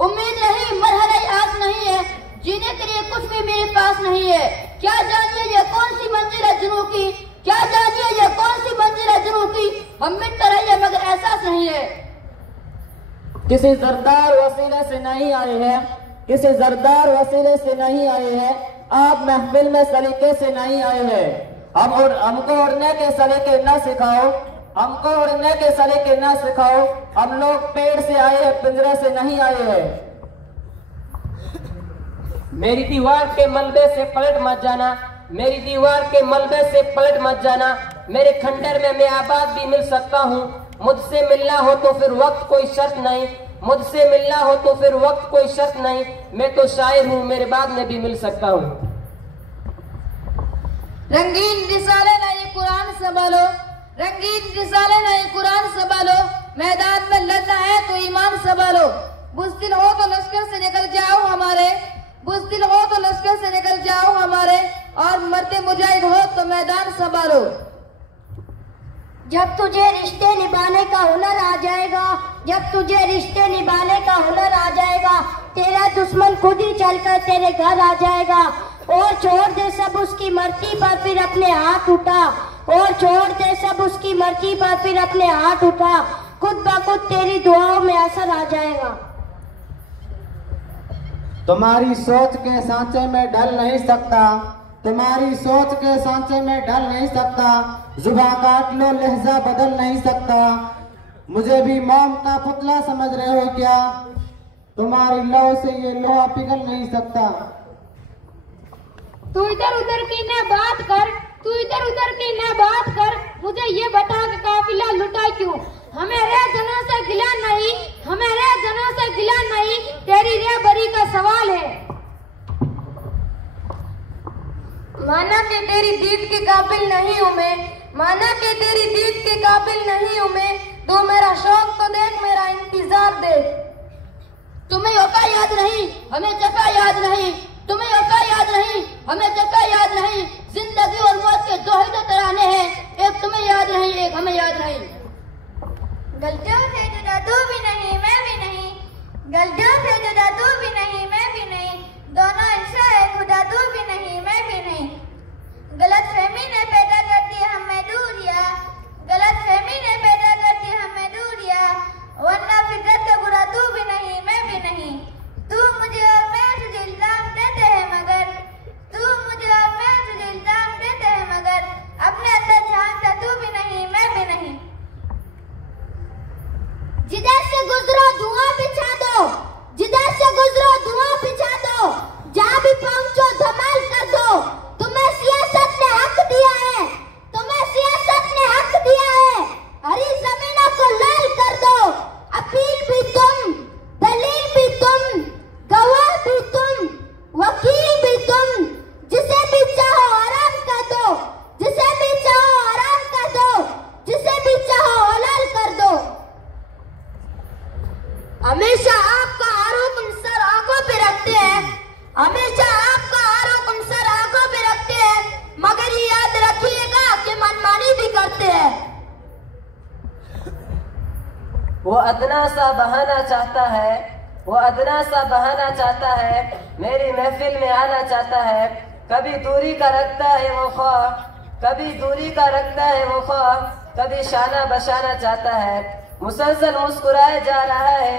उम्मीद नहीं मरहले आस नहीं है। जीने के लिए कुछ भी मेरे पास नहीं है। क्या जानिए ये कौन सी मंजिल है जुनून की, क्या जानिए ये कौन सी मंजिल है जुनून की। हम मिटते रहिए मगर एहसास नहीं है। किसी जरदार वसीले से नहीं आए हैं, किसी जरदार वसीले से नहीं आए हैं। आप महफिल में सलीके से नहीं आए हैं। हमको उड़ने के सलीके न सिखाओ, हमको उड़ने के सलीके न सिखाओ। हम लोग पेड़ से आए हैं, पिंजरे से नहीं आए हैं। मेरी दीवार के मलबे से पलट मत जाना, मेरी दीवार के मलबे से पलट मत जाना। मेरे खंडर में मैं आबाद भी मिल सकता हूँ। मुझसे मिलना हो तो फिर वक्त कोई शर्त नहीं, मुझसे मिलना हो तो फिर वक्त कोई शर्त नहीं। मैं तो शायर हूँ, मेरे बाद में भी मिल सकता हूँ। रंगीन रिसाले नहीं कुरान संभालो, रंगीन रिसाले नहीं कुरान संभालो। मैदान में लड़ना है तो ईमान संभालो। बुज़दिल हो तो लश्कर से निकल जाओ हमारे, बुज़दिल हो तो लश्कर से निकल जाओ हमारे। और मरते मुजाहिद हो तो मैदान संभालो। जब तुझे रिश्ते निभाने का हुनर आ जाएगा, जब तुझे रिश्ते निभाने का हुनर आ जाएगा, तेरा दुश्मन खुद ही चलकर तेरे घर आ जाएगा। और छोड़ दे सब उसकी मर्जी पर फिर अपने हाथ उठा, और छोड़ दे सब उसकी मर्जी पर फिर अपने हाथ उठा। खुद ब खुद तेरी दुआओं में असर आ जाएगा। तुम्हारी सोच के सांचे में ढल नहीं सकता, तुम्हारी सोच के सांचे में ढल नहीं सकता। जुबान काट लो लहजा बदल नहीं सकता। मुझे भी मोम का पुतला समझ रहे हो क्या? तुम्हारी लौ से ये लोहा पिघल नहीं सकता। तू इधर उधर की न बात कर, तू इधर उधर की न बात कर। मुझे ये बता कि काफिला लुटा क्यों? हमें जनों से गिला नहीं, हमें जनों से गिला नहीं। तेरी रहबरी का सवाल है। माना कि तेरी दीद के काबिल नहीं हूँ मैं, माना कि तेरी दीद के काबिल नहीं हूँ मैं। तू मेरा शौक तो देख, मेरा इंतजार देख। तुम्हें वफा याद नहीं, हमें जफा याद नहीं। तुम्हें वफा याद नहीं, हमें जफा याद नहीं। जिंदगी और मौत के दो ही तो तराने हैं, एक तुम्हें याद नहीं, एक हमें याद नहीं। गलतियों से जुदा तू भी नहीं, मैं भी नहीं। गलतियों से जुदा तू भी नहीं, मैं भी नहीं। दोनों इंसान है खुदा, तू भी नहीं, मैं भी नहीं। गलतफहमी ने पैदा कर दी हमें दूरियां, गलतफहमी ने पैदा कर दी हमें दूरियां। वरना फितरत का बुरा तू भी नहीं, मैं भी नहीं। तू मुझे और मैं तुझे इल्जाम देते हैं मगर, तू मुझे और मैं तुझे इल्जाम देते हैं मगर, अपने अंदर झांकता तू भी नहीं, मैं भी नहीं। जिधर से गुजरो धुआं बिछा दो, जिधर से गुजरो धुआं बिछा दो। जहाँ भी पहुंचो धमाल कर दो। तुम्हें सियासत ने हक दिया है, तुम्हें सियासत ने हक दिया है। हरी जमीनों को लाल कर दो। अपील भी तुम, दलील भी तुम, गवाह भी तुम, वकील भी तुम। जिसे भी चाहो आराम कर दो, जिसे भी चाहो आराम कर दो, जिसे भी चाहो हलाल कर दो। हमेशा आपका आरोप हम सर आंखों पे रखते हैं, हमेशा आपका आरोप हम सर आंखों पे रखते हैं, मगर ये याद रखिएगा कि मनमानी भी करते हैं। वो अदना सा बहाना चाहता है, वो अदना सा बहाना चाहता है, मेरी महफिल में आना चाहता है। कभी दूरी का रखता है वो ख्वाब, कभी दूरी का रखता है वो ख्वाब, कभी शाना बशाना चाहता है। मुसलसल मुस्कुराए जा रहा है,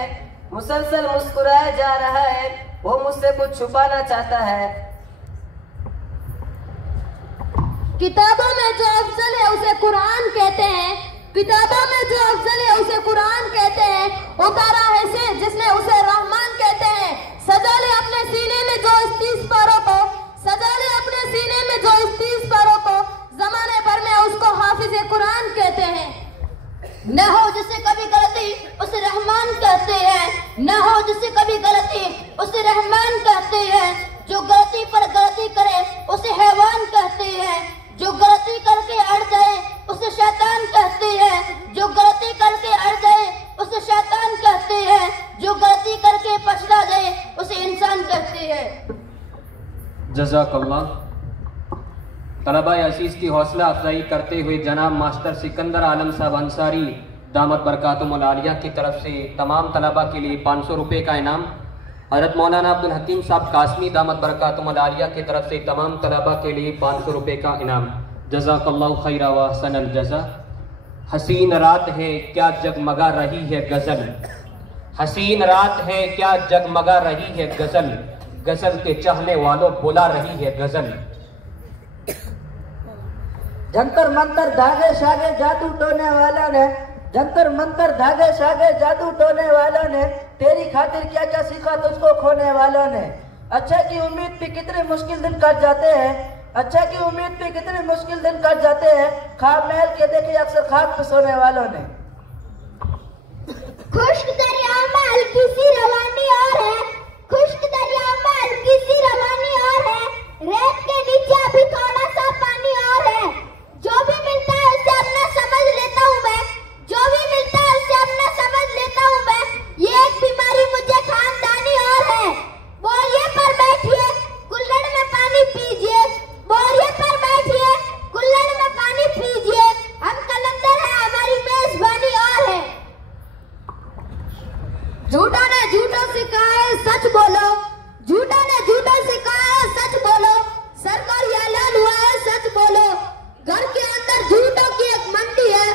मुसलसल मुस्कुराए जा रहा है, वो मुझसे कुछ छुपाना चाहता है। किताबों में जो अफजल है उसे कुरान कहते हैं, किताबों में जो अफजल है उसे कुरान कहते हैं। उतारा है से जिसने उसे रहमान कहते हैं। सजा ले अपने सीने में जो इस 30 पारों को, सजा ले अपने सीने में जो इस 30 पारों को, जमाने भर में उसको हाफिज कुरान कहते हैं। न हो जिससे कभी गलती उसे रहमान कहते हैं, न हो जिससे कभी गलती उसे रहमान कहते हैं। जो गलती पर गलती करे उसे हैवान कहते हैं, जो गलती करके अड़ जाए उसे शैतान कहते हैं, जो गलती करके अड़ जाए उसे शैतान कहते हैं, जो गलती करके पछता जाए उसे इंसान कहते हैं। जज़ाकल्लाह। तलबा असीस की हौसला अफजाई करते हुए जनाब मास्टर सिकंदर आलम साहब अंसारी दामत बरकातुहुल आलिया की तरफ से तमाम तलबा के लिए 500 रुपये का इनाम। हज़रत मौलाना अब्दुल हकीम साहब कासमी दामत बरकातुहुल आलिया की तरफ से तमाम तलबा के लिए 500 रुपये का इनाम। जज़ाकल्लाहु खैरा व अहसनल जज़ा। हसीन रात है क्या जगमगा रही है गज़ल, हसीन रात है क्या जगमगा रही है गज़ल, गज़ल के चाहने वालों बुला रही है गज़ल। जंतर मंतर धागे शागे जादू टोने वालों ने, जंतर मंतर धागे शागे जादू टोने वालों ने, तेरी खातिर क्या क्या सीखा तुझको खोने वालों ने। अच्छा की उम्मीद पे कितने मुश्किल दिन कट जाते हैं, अच्छा की उम्मीद पे कितने मुश्किल दिन कट जाते हैं, ख्वाब महल के देखे अक्सर खाक पे सोने वालों ने। खुश्क दरिया में हल्की सी रवानी और है, खुश्क दरिया में हल्की सी रवानी और है, रेत के नीचे अभी थोड़ा सा पानी और है। जो भी मिलता है उसे अपना समझ लेता हूँ मैं, जो भी मिलता है उसे अपना समझ लेता हूँ मैं। ये एक बीमारी मुझे खानदानी और है। बोरिये पर बैठिए कुल्हड़ में पानी पीजिए, बोरिये पर बैठिए कुल्हड़ में पानी पीजिए। हम कलंदर है, हमारी मेजबानी और है। झूठों ने झूठों से कहा है सच बोलो, झूठों ने झूठों से कहा है सच बोलो। सरकारी ऐलान हुआ है सच बोलो। घर के अंदर झूठों की एक मंडी है,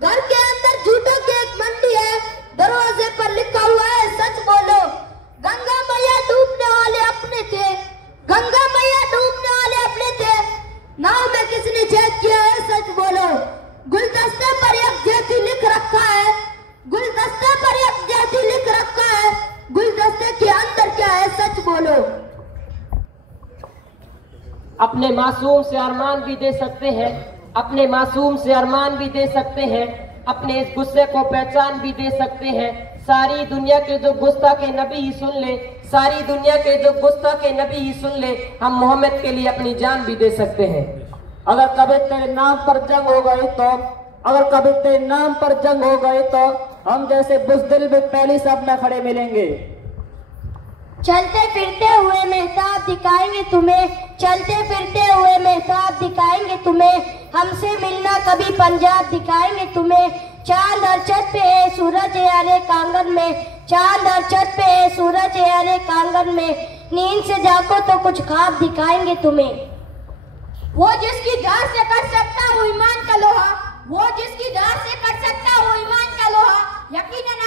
घर के अंदर झूठों की एक मंडी है, दरवाजे पर लिखा हुआ है सच बोलो। गंगा मैया डूबने वाले अपने थे, गंगा मैया डूबने वाले अपने थे, नाव में किसने चेक किया है सच बोलो। गुलदस्ते पर एक जेठी लिख रखा है, गुलदस्ते पर एक जेठी लिख रखा है, गुलदस्ते के अंदर क्या है सच बोलो। अपने मासूम से अरमान भी दे सकते हैं, अपने मासूम से अरमान भी दे सकते हैं, अपने इस गुस्से को पहचान भी दे सकते हैं। सारी दुनिया के जो गुस्ताखे नबी ही सुन ले, सारी दुनिया के जो गुस्ताखे नबी ही सुन ले, हम मोहम्मद के लिए अपनी जान भी दे सकते हैं। अगर कभी तेरे नाम पर जंग हो गई तो अगर कभी तेरे नाम पर जंग हो गई तो हम जैसे बुज़दिल भी पहली सब में खड़े मिलेंगे। चलते फिरते हुए मेहताब दिखाएंगे तुम्हें, चलते फिरते हुए मेहताब दिखाएंगे तुम्हें, हमसे मिलना कभी पंजाब दिखाएंगे तुम्हें। चांद और छत पे है सूरज यारे कांगन में, चांद और छत पे है सूरज यारे कांगन में, नींद से जागो तो कुछ ख्वाब दिखाएंगे तुम्हें। वो जिसकी धार से कट सकता वो ईमान का लोहा, वो जिसकी धार से कट सकता वो ईमान का लोहा, यकीनन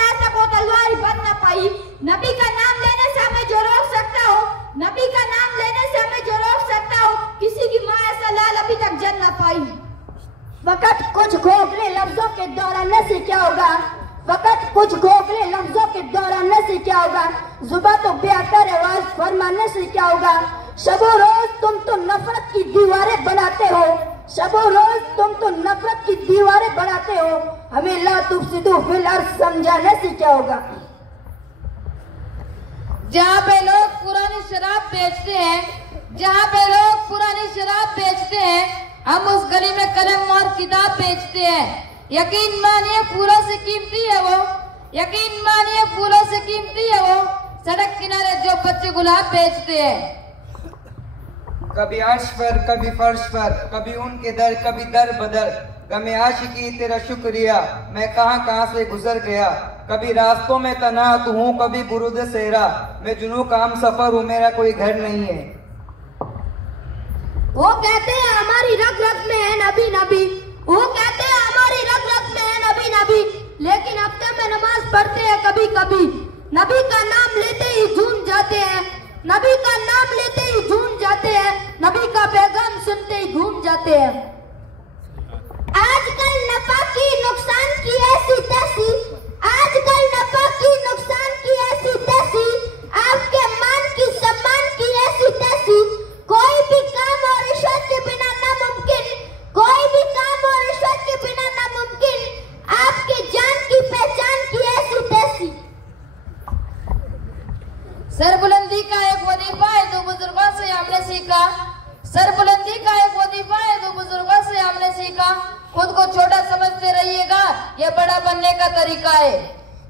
आज तक वो तलवार बन न पाई। नबी का नाम लेने से हमें जो रोक सकता हो, नबी का नाम लेने से हमें जो रोक सकता हो, किसी की माँ ऐसा लाल अभी तक जल न पाई। वक़्त कुछ खोखले लफ्जों के दोहराने से क्या होगा, वक़्त कुछ खोखले लफ्जों के दोहराने से क्या होगा, जुबां तो बेहतर आवाज फरमाने से क्या होगा। शबो रोज तुम तो नफरत की दीवारें बनाते हो, शबो रोज तुम तो नफरत की दीवारें बनाते हो, हमें ला तुफसिदू फिल अर्ज़ समझाने से क्या होगा। जहाँ पे लोग पुरानी शराब बेचते हैं, जहाँ पे लोग पुरानी शराब बेचते हैं, हम उस गली में कलम और किताब बेचते हैं। यकीन मानिए फूलों से कीमती है वो, यकीन मानिए फूलों से कीमती है वो, सड़क किनारे जो बच्चे गुलाब बेचते हैं। कभी अर्श पर कभी फर्श पर, कभी उनके दर कभी दर बदर, गमे आशिकी तेरा शुक्रिया मैं कहाँ कहाँ से गुजर गया। कभी रास्तों में तनात हूँ कभी बुरुद सेहरा, मैं जुनू का हम सफर हूँ मेरा कोई घर नहीं है। वो कहते हैं हमारी रग रग में है नबी नबी, वो कहते हैं हमारी रग रग में है नबी नबी, लेकिन हफ्ते में नमाज पढ़ते हैं कभी कभी, नबी का नाम लेते ही झूम जाते हैं, नबी का नाम लेते ही झूम जाते हैं, नबी का पैगाम सुनते ही घूम जाते हैं। आजकल नफा की नुकसान की ऐसी तैसी, आजकल नफा की नुकसान की ऐसी तैसी, आपके मान की सम्मान की ऐसी तैसी, कोई भी काम और रिश्वत के बिना नामुमकिन, कोई भी काम और रिश्वत के बिना नामुमकिन, आपके जान की पहचान की ऐसी तैसी। सरबुलंदी का एक वजीफा है जो बुजुर्गों से हमने सीखा, सरबुलंदी का एक वजीफा है जो बुजुर्गों से हमने सीखा, खुद को छोटा समझते रहिएगा यह बड़ा बनने का तरीका है।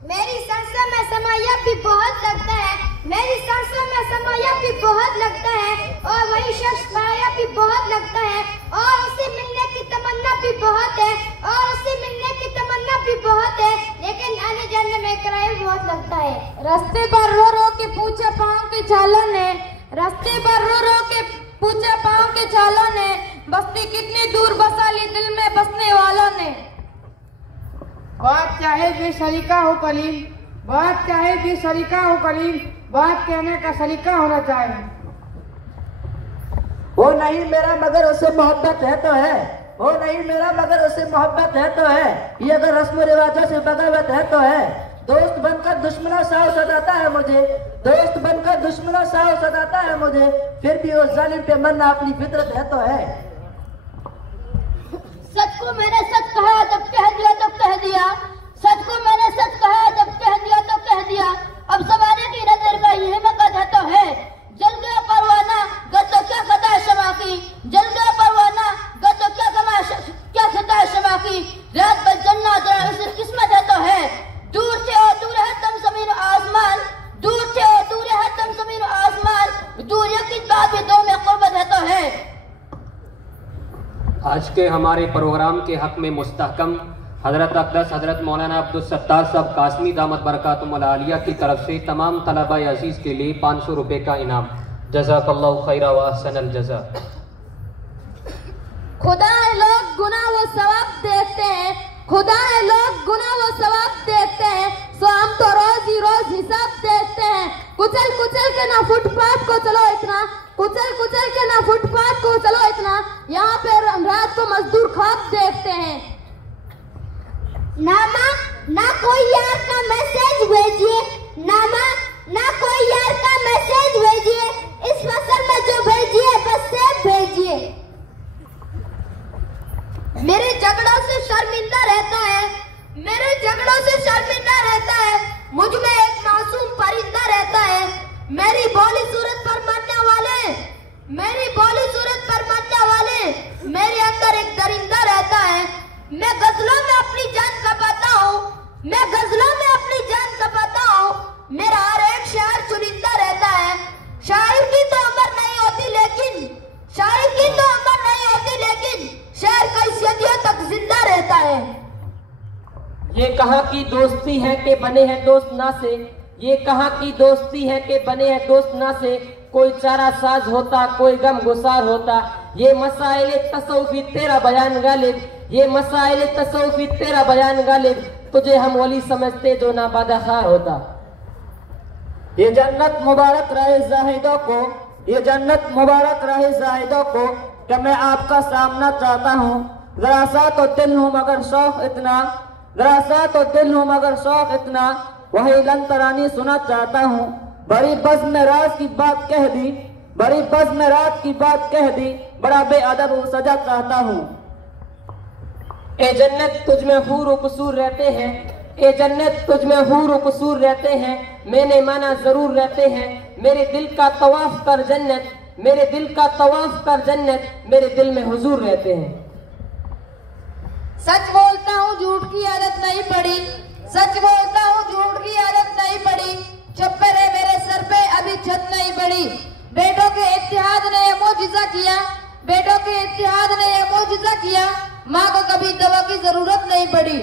मेरी सांसों में समाया भी बहुत लगता है, मेरी सांसों में समाया भी बहुत लगता है, और वही शख्स पाया भी बहुत लगता है, और उसे मिलने की तमन्ना भी बहुत है, और उसे मिलने की तमन्ना भी बहुत है, लेकिन आने जाने में किराया बहुत लगता है। रास्ते पर रो रो के पूछे पाँव के छालों ने, रास्ते पर रो रो के पूछे पाँव के छालों ने, बस्ती कितनी दूर बसा ली दिल में बसने वालों ने। बात चाहे बेसलीका हो कलीम, बात चाहे बेसलीका हो कलीम, बात कहने का सलीका होना चाहिए। वो नहीं मेरा मगर उसे मोहब्बत है तो है, वो नहीं मेरा मगर उसे मोहब्बत है तो है, ये अगर रस्म रिवाजों से बगावत है तो है। दोस्त बनकर दुश्मनों साव सताता है मुझे, दोस्त बनकर दुश्मनों साव सताता है मुझे, फिर भी उस जालिम पे मरना अपनी फितरत है तो है। सच को मैंने सच कहा जब कह दिया तो कह दिया, सच को मैंने सच कहा जब कह दिया तो कह दिया, अब ज़माने की नजर में यह मकसद है तो है। जल गया परवाना गद्दो क्या खता शमा की, जल गया परवाना गद्दो क्या खता शमा की, रात बल जन्ना जरा उसे किस्मत है तो है। दूर से और दूर है तुम जमीन आसमान, दूर से और दूर है तुम जमीन आसमान, दूर यकीन बात भी दो में क़ुर्बत है तो है। आज के हमारे प्रोग्राम के हक में मुस्तहकम हजरत अक़दस हजरत मौलाना अब्दुल सत्तार साहब कासमी दामत बरकातुहुल आलिया की तरफ से तमाम तलबा अजीज के लिए 500 रुपए का इनाम। जज़ाकल्लाहु खैरा व अहसनल जज़ा। खुदा है लोग गुनाह व सवाब देखते हैं, खुदा है लोग गुनाह व सवाब देखते हैं, सो हम तो रोज ही रोज हिसाब देखते हैं। कुचल कुचल के ना फुटपाथ को चलो इतना, कुचल कुचल के ना फुटपाथ को चलो इतना, यहाँ पे रात को मजदूर ख्वाब देखते हैं। नामा ना कोई यार का मैसेज भेजिए, नामा ना कोई यार का मैसेज भेजिए, इस फसल में जो भेजिए बस सेब भेजिए। मेरे झगड़ों से शर्मिंदा रहता है, मेरे झगड़ों से शर्मिंदा रहता है, मुझ में एक मासूम परिंदा रहता है। मेरी भोली सूरत पर मरने वाले, मेरी भोली सूरत पर मरने वाले, मेरे अंदर एक दरिंदा रहता है। रहता है। मैं गजलों में अपनी जान खपाता हूँ, मैं गजलों में अपनी जान खपाता हूँ। मेरा हर एक शायर चुनिंदा रहता है। शायर की तो उम्र नहीं होती लेकिन शायर कई सदियों तक जिंदा रहता है। ये कहाँ की दोस्ती है कि बने हैं दोस्त ना से, ये कहाँ की दोस्ती है कि बने हैं दोस्त ना से। कोई चारा साज होता, कोई गम गुसार होता। ये मसाइल तसव्वुफी तेरा बयान गालिब, ये मसाइल तसव्वुफी तेरा बयान गालिब। तुझे हम वली समझते जो ना बादाखार होता। ये जन्नत मुबारक रहे जाहिदों को, ये जन्नत मुबारक रहे जाहिदों को कि मैं आपका सामना चाहता हूँ। जरा सा तो दिल हूँ मगर शौक इतना, जरा सा तो दिल हूँ मगर शौक इतना। वही लन तरानी सुना चाहता हूँ। बड़ी बज़्म में राज की बात कह दी, बड़ी बज़्म में रात की बात कह दी। बड़ा बेअदब सजा चाहता हूँ। ए जन्नत तुझ में हूर व कसूर रहते हैं, ए जन्नत तुझ में हूर व कसूर रहते हैं। मैंने माना जरूर रहते हैं। मेरे दिल का तवाफ कर जन्नत, मेरे दिल का तवाफ कर जन्नत। मेरे दिल में हुजूर रहते हैं। सच बोलता हूँ झूठ की आदत नहीं पड़ी, सच बोलता हूँ झूठ की आदत नहीं पड़ी। चप्पर है मेरे सर पे अभी छत नहीं पड़ी। बेटों के इत्तेहाद ने ये मौजिज़ा किया, बेटों के इत्तेहाद ने ये मौजिज़ा किया। माँ को कभी दवा की जरूरत नहीं पड़ी।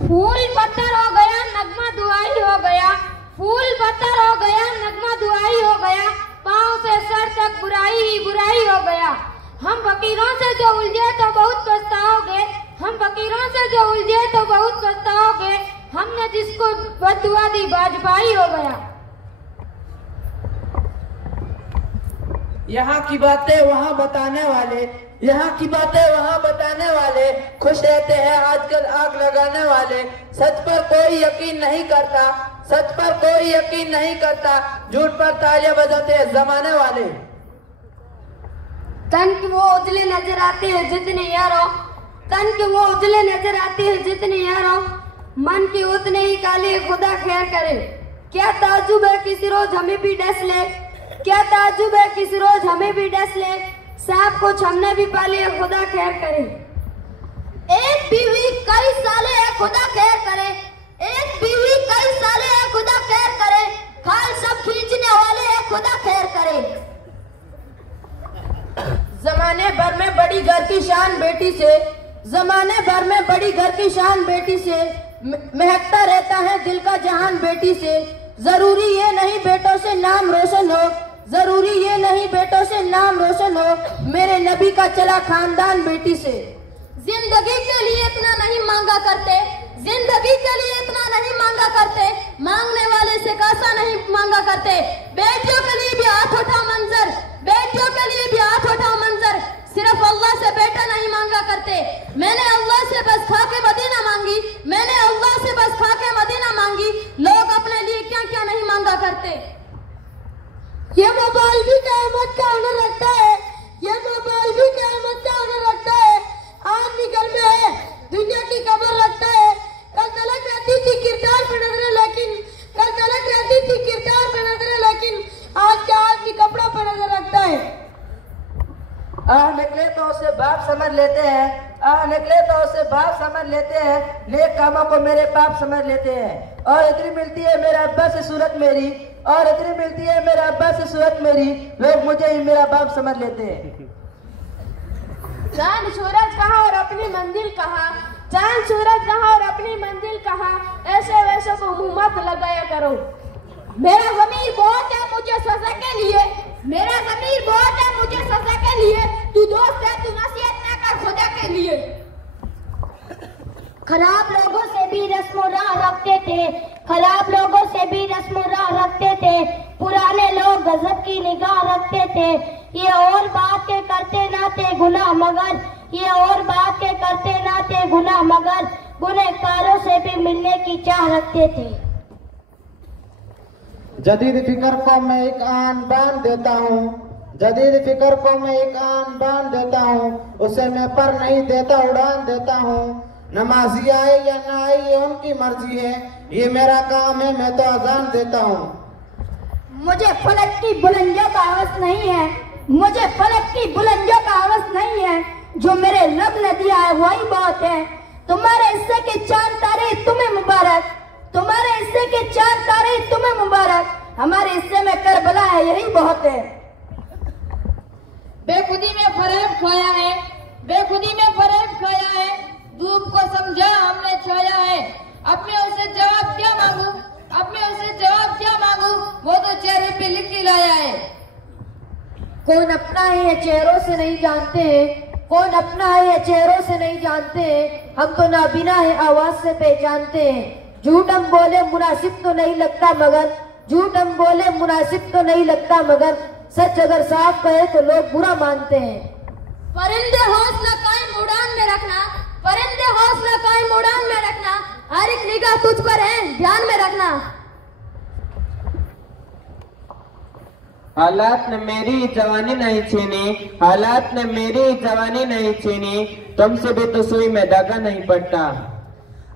फूल पत्थर हो गया नगमा दुआई हो गया, फूल पत्थर हो गया नगमा दुआई हो गया। पाँव से सर तक बुराई ही बुराई हो गया। हम फकीरों से जो उलझे तो बहुत पछताओगे, हम फकीरों से जो उलझे तो बहुत पछताओगे। हमने जिसको बददुआ दी बाजपाई हो गया। यहाँ की बातें वहाँ बताने वाले, यहाँ की बातें वहाँ बताने वाले खुश रहते हैं आजकल आग लगाने वाले। सच पर कोई यकीन नहीं करता, सच पर कोई यकीन नहीं करता। झूठ पर तालियां बजाते हैं जमाने वाले। तन की वो उजले नजर आते हैं जितने यारो, तन की वो उजले नजर आते हैं जितने यारो। मन की उतने ही काले खुदा खैर करे। क्या ताजुब है किसी रोज हमें भी डस ले, क्या ताजुब है किसी रोज हमें भी डस ले। सांप कुछ हमने भी पाले खुदा खैर करे। एक बीवी कई साले है खुदा खैर करे, एक बीवी कई साले है खुदा खैर करे। खाल सब खींचने वाले है खुदा खैर करे। जमाने भर में बड़ी घर की शान बेटी से, जमाने भर में बड़ी घर की शान बेटी से। महकता रहता है दिल का जहान बेटी से। जरूरी ये नहीं बेटों से नाम रोशन हो, जरूरी ये नहीं बेटों से नाम रोशन हो। मेरे नबी का चला खानदान बेटी से। जिंदगी के लिए इतना नहीं मांगा करते, जिंदगी के लिए इतना नहीं मांगा करते। मांगने वाले से कासा नहीं मांगा करते। बेटियों के लिए भी हाथ उठा मंजर, बेटियों के लिए भी हाथ उठा मंजर। सिर्फ अल्लाह से बेटा नहीं मांगा करते। मैंने अल्लाह से बस खा के मदीना मांगी, मैंने अल्लाह से बस खा के मदीना मांगी। लोग अपने लिए क्या क्या नहीं मांगा करते। ये मोबाइल भी क़यामत का ऑनर रखता है, ये मोबाइल भी क़यामत का ऑनर रखता है। आदमी घर में है दुनिया की खबर रखता है। कल तलक रहती थी किरदार पे नजरें लेकिन, कल तलक रहती थी किरदार पे नजरें लेकिन आज का आदमी कपड़ा पे नजर रखता है। निकले तो उसे बाप समझ लेते हैं, निकले तो उसे बाप समझ लेते हैं। नेक कामों को मेरे बाप समझ लेते हैं। और इतनी मिलती है मेरा अब्बा से सूरत मेरी, और इतनी मिलती है मेरा अब्बा से सूरत मेरी। लोग मुझे ही मेरा बाप समझ लेते हैं। चांद सूरज कहाँ और अपनी मंजिल कहाँ, चांद सूरज कहाँ और अपनी मंजिल कहाँ। ऐसे वैसे को मुंह मत लगाया करो। मेरा ज़मीर बहुत है मुझे सजा के लिए, मेरा ज़मीर बहुत है मुझे सजा के लिए। तू दोस्त है तू नसीहत न कर खुदा के लिए। खराब लोगों से भी रस्म राह रखते थे, खराब लोगों से भी रस्म राह रखते थे। पुराने लोग गजब की निगाह रखते थे। ये और बात के करते ना थे गुनाह मगर, ये और बात के करते ना थे गुनाह मगर। गुनहगारों से भी मिलने की चाह रखते थे। जदीद फिक्र को मैं एक आन बांध देता हूँ, जदीद फिक्र को मैं एक आन बांध देता हूँ। उसे मैं पर नहीं देता उड़ान देता हूँ। नमाजी आए या ना आए ये उनकी मर्जी है, ये मेरा काम है मैं तो अजान देता हूँ। मुझे फलक की बुलंदियों का हवस नहीं है, मुझे फलक की बुलंदियों का हवस नहीं है। जो मेरे रब ने दिया है वही बहुत है। तुम्हारे हिस्से के चांद तारे तुम्हें मुबारक, तुम्हारे हिस्से के चांद तारे तुम्हें मुबारक, हमारे हिस्से में करबला है यही बहुत है। बेखुदी में फरेब खाया है, बेखुदी में फरेब खाया है, धूप को समझा हमने छाया है। अब मैं उसे जवाब क्या मांगू, अब मैं उसे जवाब क्या मांगू, वो तो चेहरे पे लिख के लाया है। कौन अपना है ये चेहरों से नहीं जानते हैं, कौन अपना है ये चेहरों से नहीं जानते हैं, हम तो नाबिना है आवाज से पहचानते हैं। झूठ हम बोले मुनासिब तो नहीं लगता मगर, झूठ हम बोले मुनासिब तो नहीं लगता मगर, सच अगर साफ कहे तो लोग बुरा मानते हैं। परिंदे हौसला कायम उड़ान में रखना, परिंदे हौसला कायम उड़ान में रखना, हर एक निगाह तुझ पर है ध्यान में रखना। हालात ने मेरी जवानी नहीं छीनी, हालात ने मेरी जवानी नहीं छीनी, तुमसे भी तो सुई में धागा नहीं पड़ता।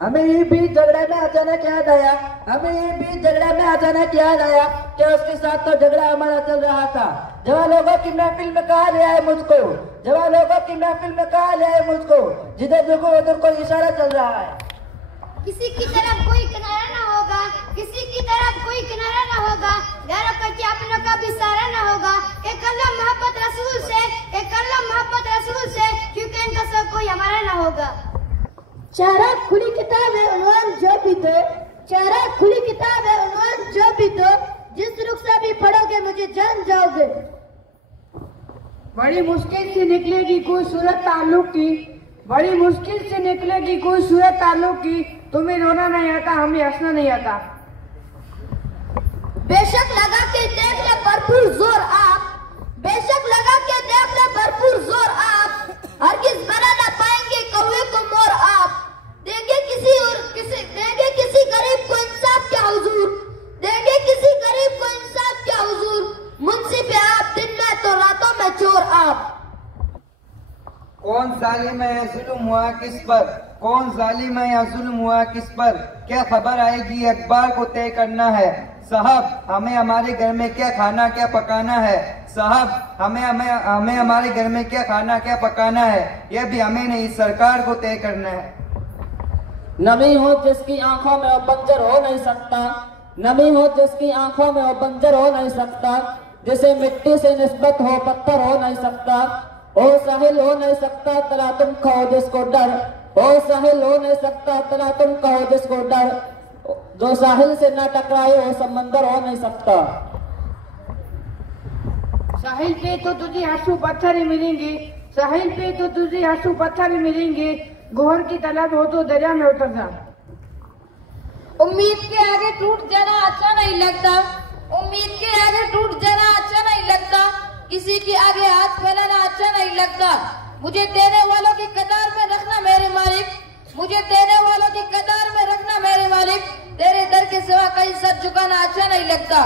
हमें ये भी झगड़ा में अचानक याद आया, हमें ये भी झगड़ा में अचानक याद आया कि उसके साथ तो झगड़ा हमारा चल रहा था। जवान लोगों की महफिल में कहा ले आए मुझको, जवान लोगों की महफिल में कहा ले आए मुझको, जिधर देखो उधर कोई इशारा चल रहा है। किसी की तरफ कोई किनारा ना होगा, किसी की तरफ कोई किनारा ना होगा, गैरों करके अपनों का भी सहारा ना होगा। एक अल्लाह मोहब्बत रसूल से, एक अल्लाह मोहब्बत रसूल से, क्योंकि इनका सब कोई हमारा ना होगा। चेहरा खुली किताब है उन्वान जो भी दो, चेहरा खुली किताब है उन्वान जो भी दो, जिस रुख से भी पढ़ोगे मुझे जान जाओगे। बड़ी मुश्किल से निकलेगी कोई सूरत ताल्लुक की, बड़ी मुश्किल से निकलेगी कोई सूरत ताल्लुक की, तुम्हें रोना नहीं आता हमें हंसना नहीं आता। बेशक लगा के देख ले भरपूर जोर आप, बेशक लगा के देख ले भरपूर जोर आप, हरगिज़ बना ना पाएंगे कौवे को मोर आप। देंगे किसी गरीब को इंसाफ क्या हुजूर, देंगे किसी गरीब को इंसाफ क्या हुजूर, मुंसिफ है आप दिन में तो रातों में चोर आप। कौन जालिम है जुल्म हुआ किस पर, कौन जालिम है या जुल्म हुआ किस पर, क्या खबर आएगी अखबार को तय करना है। साहब हमें हमारे घर में क्या खाना क्या पकाना है, साहब हमें हमारे घर में क्या खाना क्या पकाना है, यह भी हमें नहीं सरकार को तय करना है। नमी हो जिसकी आंखों में वो बंजर हो नहीं सकता, नमी हो जिसकी आंखों में वो बंजर हो नहीं सकता, जिसे मिट्टी से निस्बत हो पत्थर हो नहीं सकता। ओ साहिल हो नहीं सकता तला तुम कहो जिसको डर, ओ साहिल हो नहीं सकता तला तुम कहो जिसको डर, जो साहिल से ना टकराए वो समंदर हो नहीं सकता। साहिल पे तो तुझे आंसू पत्थर ही मिलेंगे, साहिल पे तो तुझे आंसू पत्थर ही मिलेंगे, गोहर की तलब हो तो दरिया में उतर जा। उम्मीद के आगे टूट जाना अच्छा नहीं लगता, उम्मीद के आगे टूट जाना अच्छा नहीं लगता, किसी के आगे हाथ फैलाना अच्छा नहीं लगता। मुझे देने वालों की कतार में रखना मेरे मालिक, मुझे देने वालों की कतार में रखना मेरे मालिक, तेरे दर के सिवा कहीं सर झुकाना अच्छा नहीं लगता।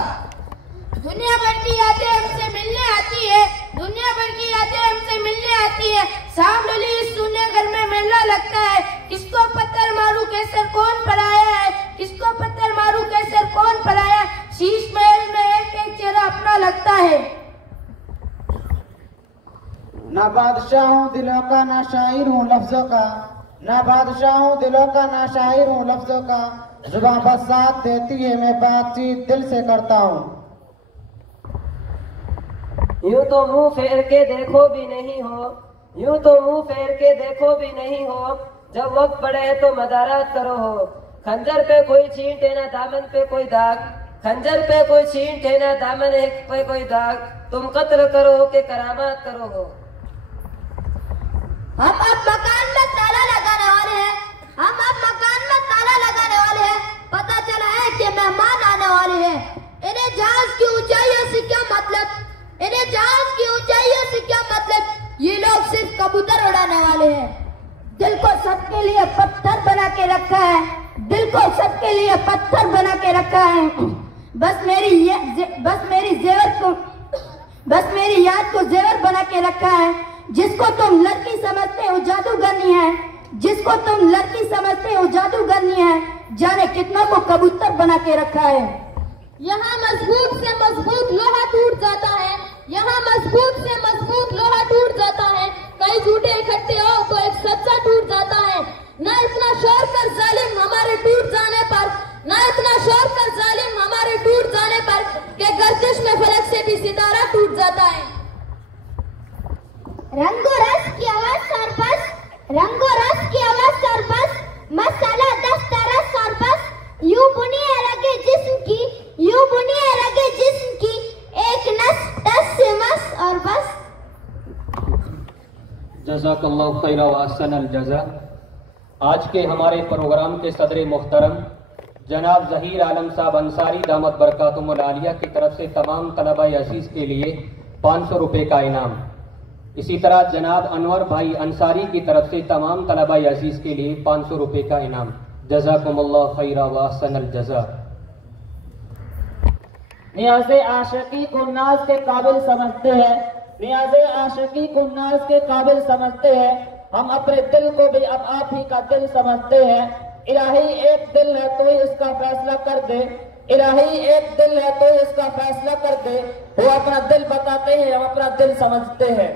दुनिया भर की यादें हमसे मिलने आती है, दुनिया भर की यादें हमसे मिलने आती है, सामने इस सुने घर में मेला लगता है, किसको पत्थर मारू कैसर कौन पलाया है, किसको पत्थर मारू कैसर कौन पलाया, शीश महल में एक चेहरा अपना लगता है। ना बादशाह हूँ दिलों का ना शायर हूँ लफ्जों का, ना बादशाह हूँ दिलों का ना शायर हूँ लफ्जों का, जुबान बस साथ देती है मैं बातचीत दिल से करता हूँ। यूं तो मुंह फेर के देखो भी नहीं हो, यूं तो मुंह फेर के देखो भी नहीं हो, जब वक्त पड़े तो मदारात करो हो। खंजर पे कोई छींट है ना दामन पे कोई दाग, खंजर पे कोई छींट है ना दामन पे कोई दाग, तुम कत्ल करो के करामात करो हो। हम अब मकान में ताला लगाने वाले हैं, हम अब मकान में ताला लगाने वाले हैं, पता चला है कि मेहमान आने वाले हैं। इन्हें जहाज की ऊंचाइयों से क्या मतलब, इन्हें जहाज की ऊंचाइयों से क्या मतलब, ये लोग सिर्फ कबूतर उड़ाने वाले हैं। दिल को सबके लिए पत्थर बना के रखा है, दिल को सबके लिए पत्थर बना के रखा है, बस मेरी याद को जेवर बना के रखा है। जिसको तुम लड़की समझते हो जादूगरनी है, जिसको तुम लड़की समझते हो जादूगरनी है, जाने कितना को कबूतर बना के रखा है। यहाँ मजबूत से मजबूत लोहा टूट जाता है, यहाँ मजबूत से मजबूत लोहा टूट जाता है, कई झूठे इकट्ठे रंगो रस की आवाज और बस, रंगो रस की आवाज और बस, मसाला दस्तरस और बस, यूं बुनी है रगे जिस्म की, यूं बुनी है रगे जिस्म की, एक नस 10 से मस और बस। जज़ाकल्लाहु खैरा व अहसनल जज़ा। आज के हमारे प्रोग्राम के सदर मोहतरम जनाब ज़हीर आलम साहब अंसारी दामत बरकातुहुल आलिया की तरफ से तमाम तलबा अज़ीज़ के लिए 500 रुपये का इनाम। इसी तरह जनाब अनवर भाई अंसारी की तरफ से तमाम तलबा अज़ीज़ के लिए 500 रुपये का इनाम। जज़ाकुमुल्लाहु खैरा व अहसनल जज़ा। नियाज़े आशिकी को नाज के काबिल समझते हैं, नियाज़े आशिकी को नाज के काबिल समझते हैं। हम अपने दिल को भी अब आप ही का दिल समझते हैं। इलाही एक दिल है तो इसका फैसला कर दे, इलाही एक दिल है तो इसका फैसला कर दे। वो अपना दिल बताते हैं, हम अपना दिल समझते हैं।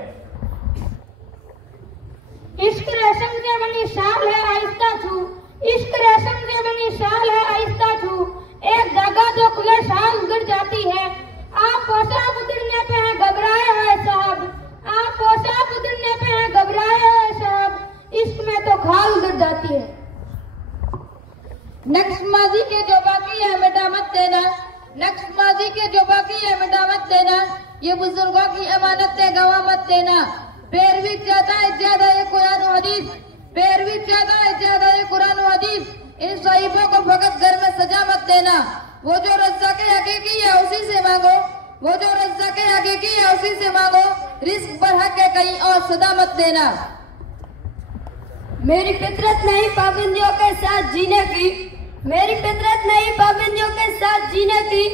इश्क रेशम से बनी शाल है आहिस्ता छू, इश्क रेशम से बनी शाल है आहिस्ता छू, एक धागा जो खुले शाल गिर जाती है। आप पोशाक उतरने पे हैं घबराए हुए साहब, आप पोशाक उतरने पे हैं घबराए हुए साहब, इश्क में तो खाल गिर जाती है। नक्श माजी के जो बाकी है मिटा मत देना, नक्श माजी के जो बाकी है मिटा मत देना, ये बुजुर्गों की अमानतें गवा मत देना। पैरवी ज्यादा है ज्यादा ये कुरान और हदीस, पैरवी ज्यादा है ज्यादा ये कुरान और हदीस। इन साहिबों को फकत घर में सजा मत देना। वो जो रज़्ज़ाक़े हकीकी है उसी से मांगो, वो जो रज़्ज़ाक़े हकीकी है उसी से मांगो। रिस्क पर हक है कहीं और सदा मत देना। मेरी फितरत नहीं पाबंदियों के साथ जीने की, मेरी फितरत नहीं पाबंदियों के साथ जीने की,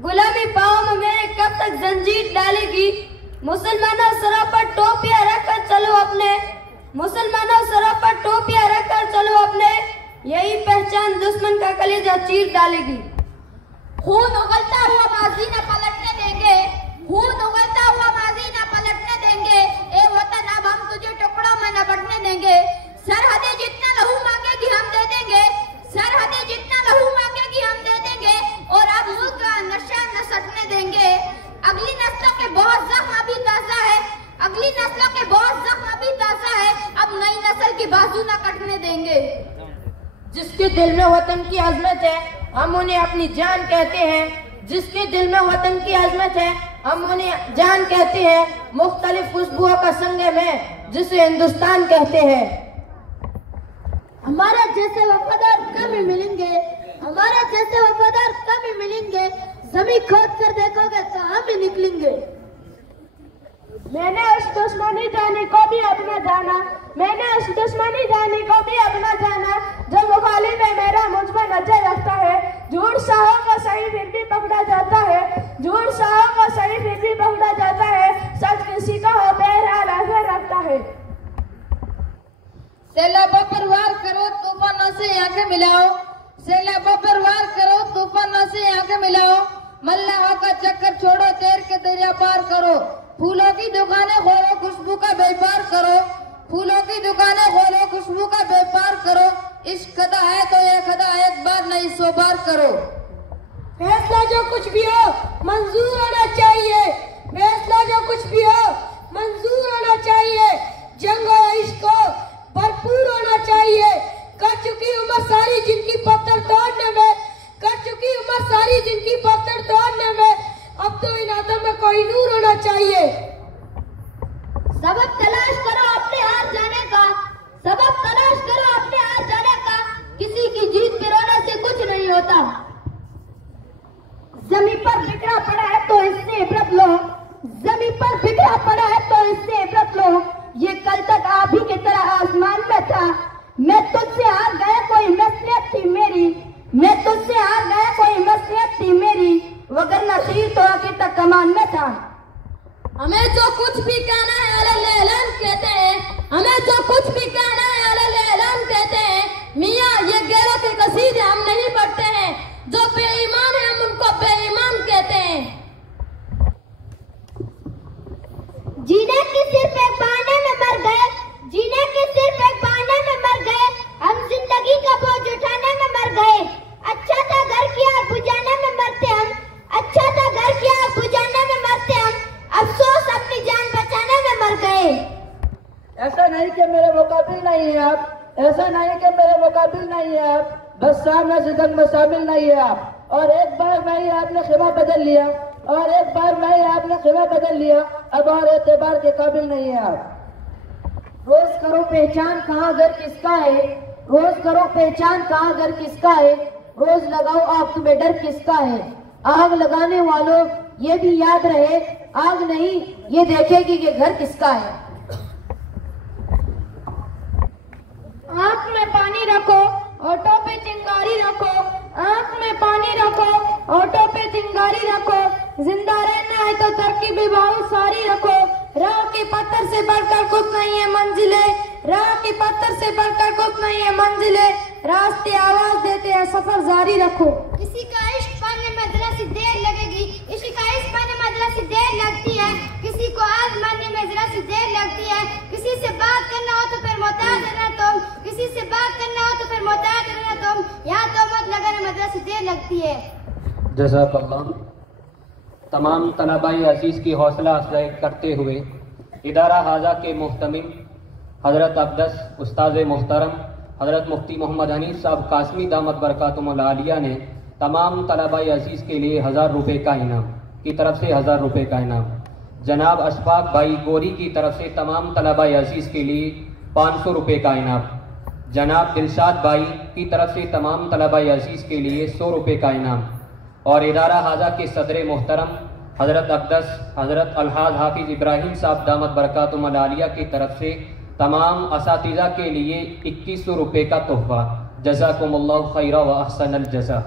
गुलामी पाँव में मेरे कब तक जंजीर डालेगी। मुसलमानों सरों पर टोपियां रखकर चलो अपने, मुसलमानों सरों पर टोपियां रखकर चलो अपने, यही पहचान दुश्मन का कलेजा चीर डालेगी। खून उगलता हुआ माजी न पलटने देंगे, खून उगलता हुआ माजी न पलटने देंगे। ए वतन अब हम तुझे टुकड़ों में न बंटने देंगे। सरहदें जितना लहू मांगेगी हम दे देंगे, सरहदें जितना लहू मांगेगी हम दे देंगे, और अब मुल्क का नशा न सटने देंगे। अगली नस्लों के बहुत जख्म अभी ताजा है, अगली नस्लों के बहुत जख्म अभी ताजा है, अब नई नस्ल की बाजू न कटने देंगे। जिसके दिल में वतन की अजमत है हम उन्हें अपनी जान कहते हैं, जिसके दिल में वतन की अजमत है हम उन्हें जान कहते हैं। मुख्तलिफ खुशबुओं का संगम है जिसे हिंदुस्तान कहते हैं। हमारा जैसे वफादार कम ही मिलेंगे, हमारा जैसे वफादार कम ही मिलेंगे, जमीन खोद कर देखोगे तो हम ही निकलेंगे। मैंने उस दुश्मनी जाने को भी अपना जाना, मैंने उस दुश्मनी जाने को भी अपना जाना, जो मुखालिफ है मेरा मुझ पर नजर रखता है। झूठ शाहों को सही फिर भी पकड़ा जाता है, झूठ शाहों को सही फिर भी पकड़ा जाता है, सच किसी का हो बहरहाल असर रखता है। सैलाबों पर वार करो तूफानों से आंखें मिलाओ, सैलाबों पर वार करो तूफानों से आंखें मिलाओ, मल्लाहों का चक्कर छोड़ो तैर के दरिया पार करो। फूलों की दुकानें खोलो खुशबू का व्यापार करो, फूलों की दुकानें खोलो खुशबू का व्यापार करो। इश्क खदा है तो यह खदा एक बार नहीं 100 बार करो। फैसला जो कुछ भी हो मंजूर होना चाहिए, फैसला जो कुछ भी हो मंजूर होना चाहिए। जंग और इश्क को भरपूर होना चाहिए। कर चुकी उम्र सारी जिनकी पत्थर तोड़ने में, कर चुकी उम्र सारी जिनकी पत्थर तोड़ने में, अब तो इन आदम में कोई नूर होना चाहिए। सबक तलाश करो अपने हार जाने का, सबक तलाश करो अपने हार जाने का, किसी की जीत के रोने से कुछ नहीं होता। जमीन पर बिखरा पड़ा है तो इससे इबरत लो, जमीन पर बिखरा पड़ा है तो इससे इबरत लो। ये कल तक आप ही की तरह आसमान में था, मैं तुझसे हार गया कोई मसलियत थी मेरी, मैं तुझसे हार गया कोई मसलियत थी मेरी, वगरना तीर तो आगे तक कमान में था। हमें जो कुछ भी कहना है अलल ऐलान कहते हैं, हमें जो कुछ भी कहना है अलल ऐलान कहते हैं। मियाँ ये गैरों के कसीदे हम नहीं पढ़ते हैं, जो बेईमान है हम उनको बेईमान कहते हैं। जीने की सिर्फ एक बहाने में मर गए, जीने की सिर्फ एक बहाने में मर गए, हम जिंदगी का बोझ उठाने में मर गए। अच्छा था घर की आग बुझाने में मरते हम, अच्छा था घर की आग बुझाने में मरते हम, अफसोस अपनी जान बचाने में मर गए। ऐसा नहीं कि मेरे मुकाबिल नहीं है आप, ऐसा नहीं कि मेरे मुकाबिल नहीं है आप, बस सामने से जंग में शामिल नहीं है आप। और एक बार में ही आपने खिमा बदल लिया, और एक बार में ही आपने खिमा बदल लिया, अब और एतबार के काबिल नहीं है आप। रोज करो पहचान कहाँ घर किसका है, रोज करो पहचान कहाँ घर किसका है, रोज लगाओ आग तुम्हें डर किसका है। आग लगाने वालों ये भी याद रहे, आग नहीं ये देखेगी कि घर किसका है। आँख में पानी रखो, ऑटो पे चिंगारी रखो, आँख में पानी रखो, ऑटो पे चिंगारी रखो, जिंदा रहना है तो तरकीबी बहुत सारी रखो। राह के पत्थर से बढ़कर कुछ नहीं है मंजिले, राह के पत्थर से बढ़कर कुछ नहीं है मंजिले, रास्ते आवाज देते हैं सफर जारी रखो। किसी का इश्क पाने में जरा सी देर लगेगी, किसी का इश्क पाने में जरा सी देर लगती है, किसी को आज मानने में जरा सी देर लगती है। किसी से बात करना हो तो फिर मोहताज रहना तुम, किसी से बात करना हो तो फिर मोहताज रहना तुम, यहाँ तो मत लगाने में जरा सी देर लगती है। जज़ाकल्लाह। तमाम तलबाए अजीज़ की हौसला अफजाई करते हुए इदारा हाजा के मुहतमिम हज़रत अब्दस उस्ताद मोहतरम हज़रत मुफ्ती मोहम्मद हनीफ साहब कासमी दामत बरकातुहुल आलिया ने तमाम तलबाए अजीज़ के लिए 1000 रुपये का इनाम की तरफ से 1000 रुपये का इनाम, जनाब अशफाक भाई गोरी की तरफ से तमाम तलबाए अजीज़ के लिए 500 रुपये का इनाम, जनाब दिलशाद भाई की तरफ से तमाम तलबाए अजीज़ के लिए 100 रुपये का इनाम, और इदारा हाजा के सदर मोहतरम हज़रत अब्दस हज़रत अलहाज हाफिज़ इब्राहिम साहब दामत बरकातुहुल आलिया की तरफ से तमाम असातिज़ा के लिए 2100 रुपये का तोहफा। जज़ाकुमुल्लाहु खैरा व अहसनल जज़ा।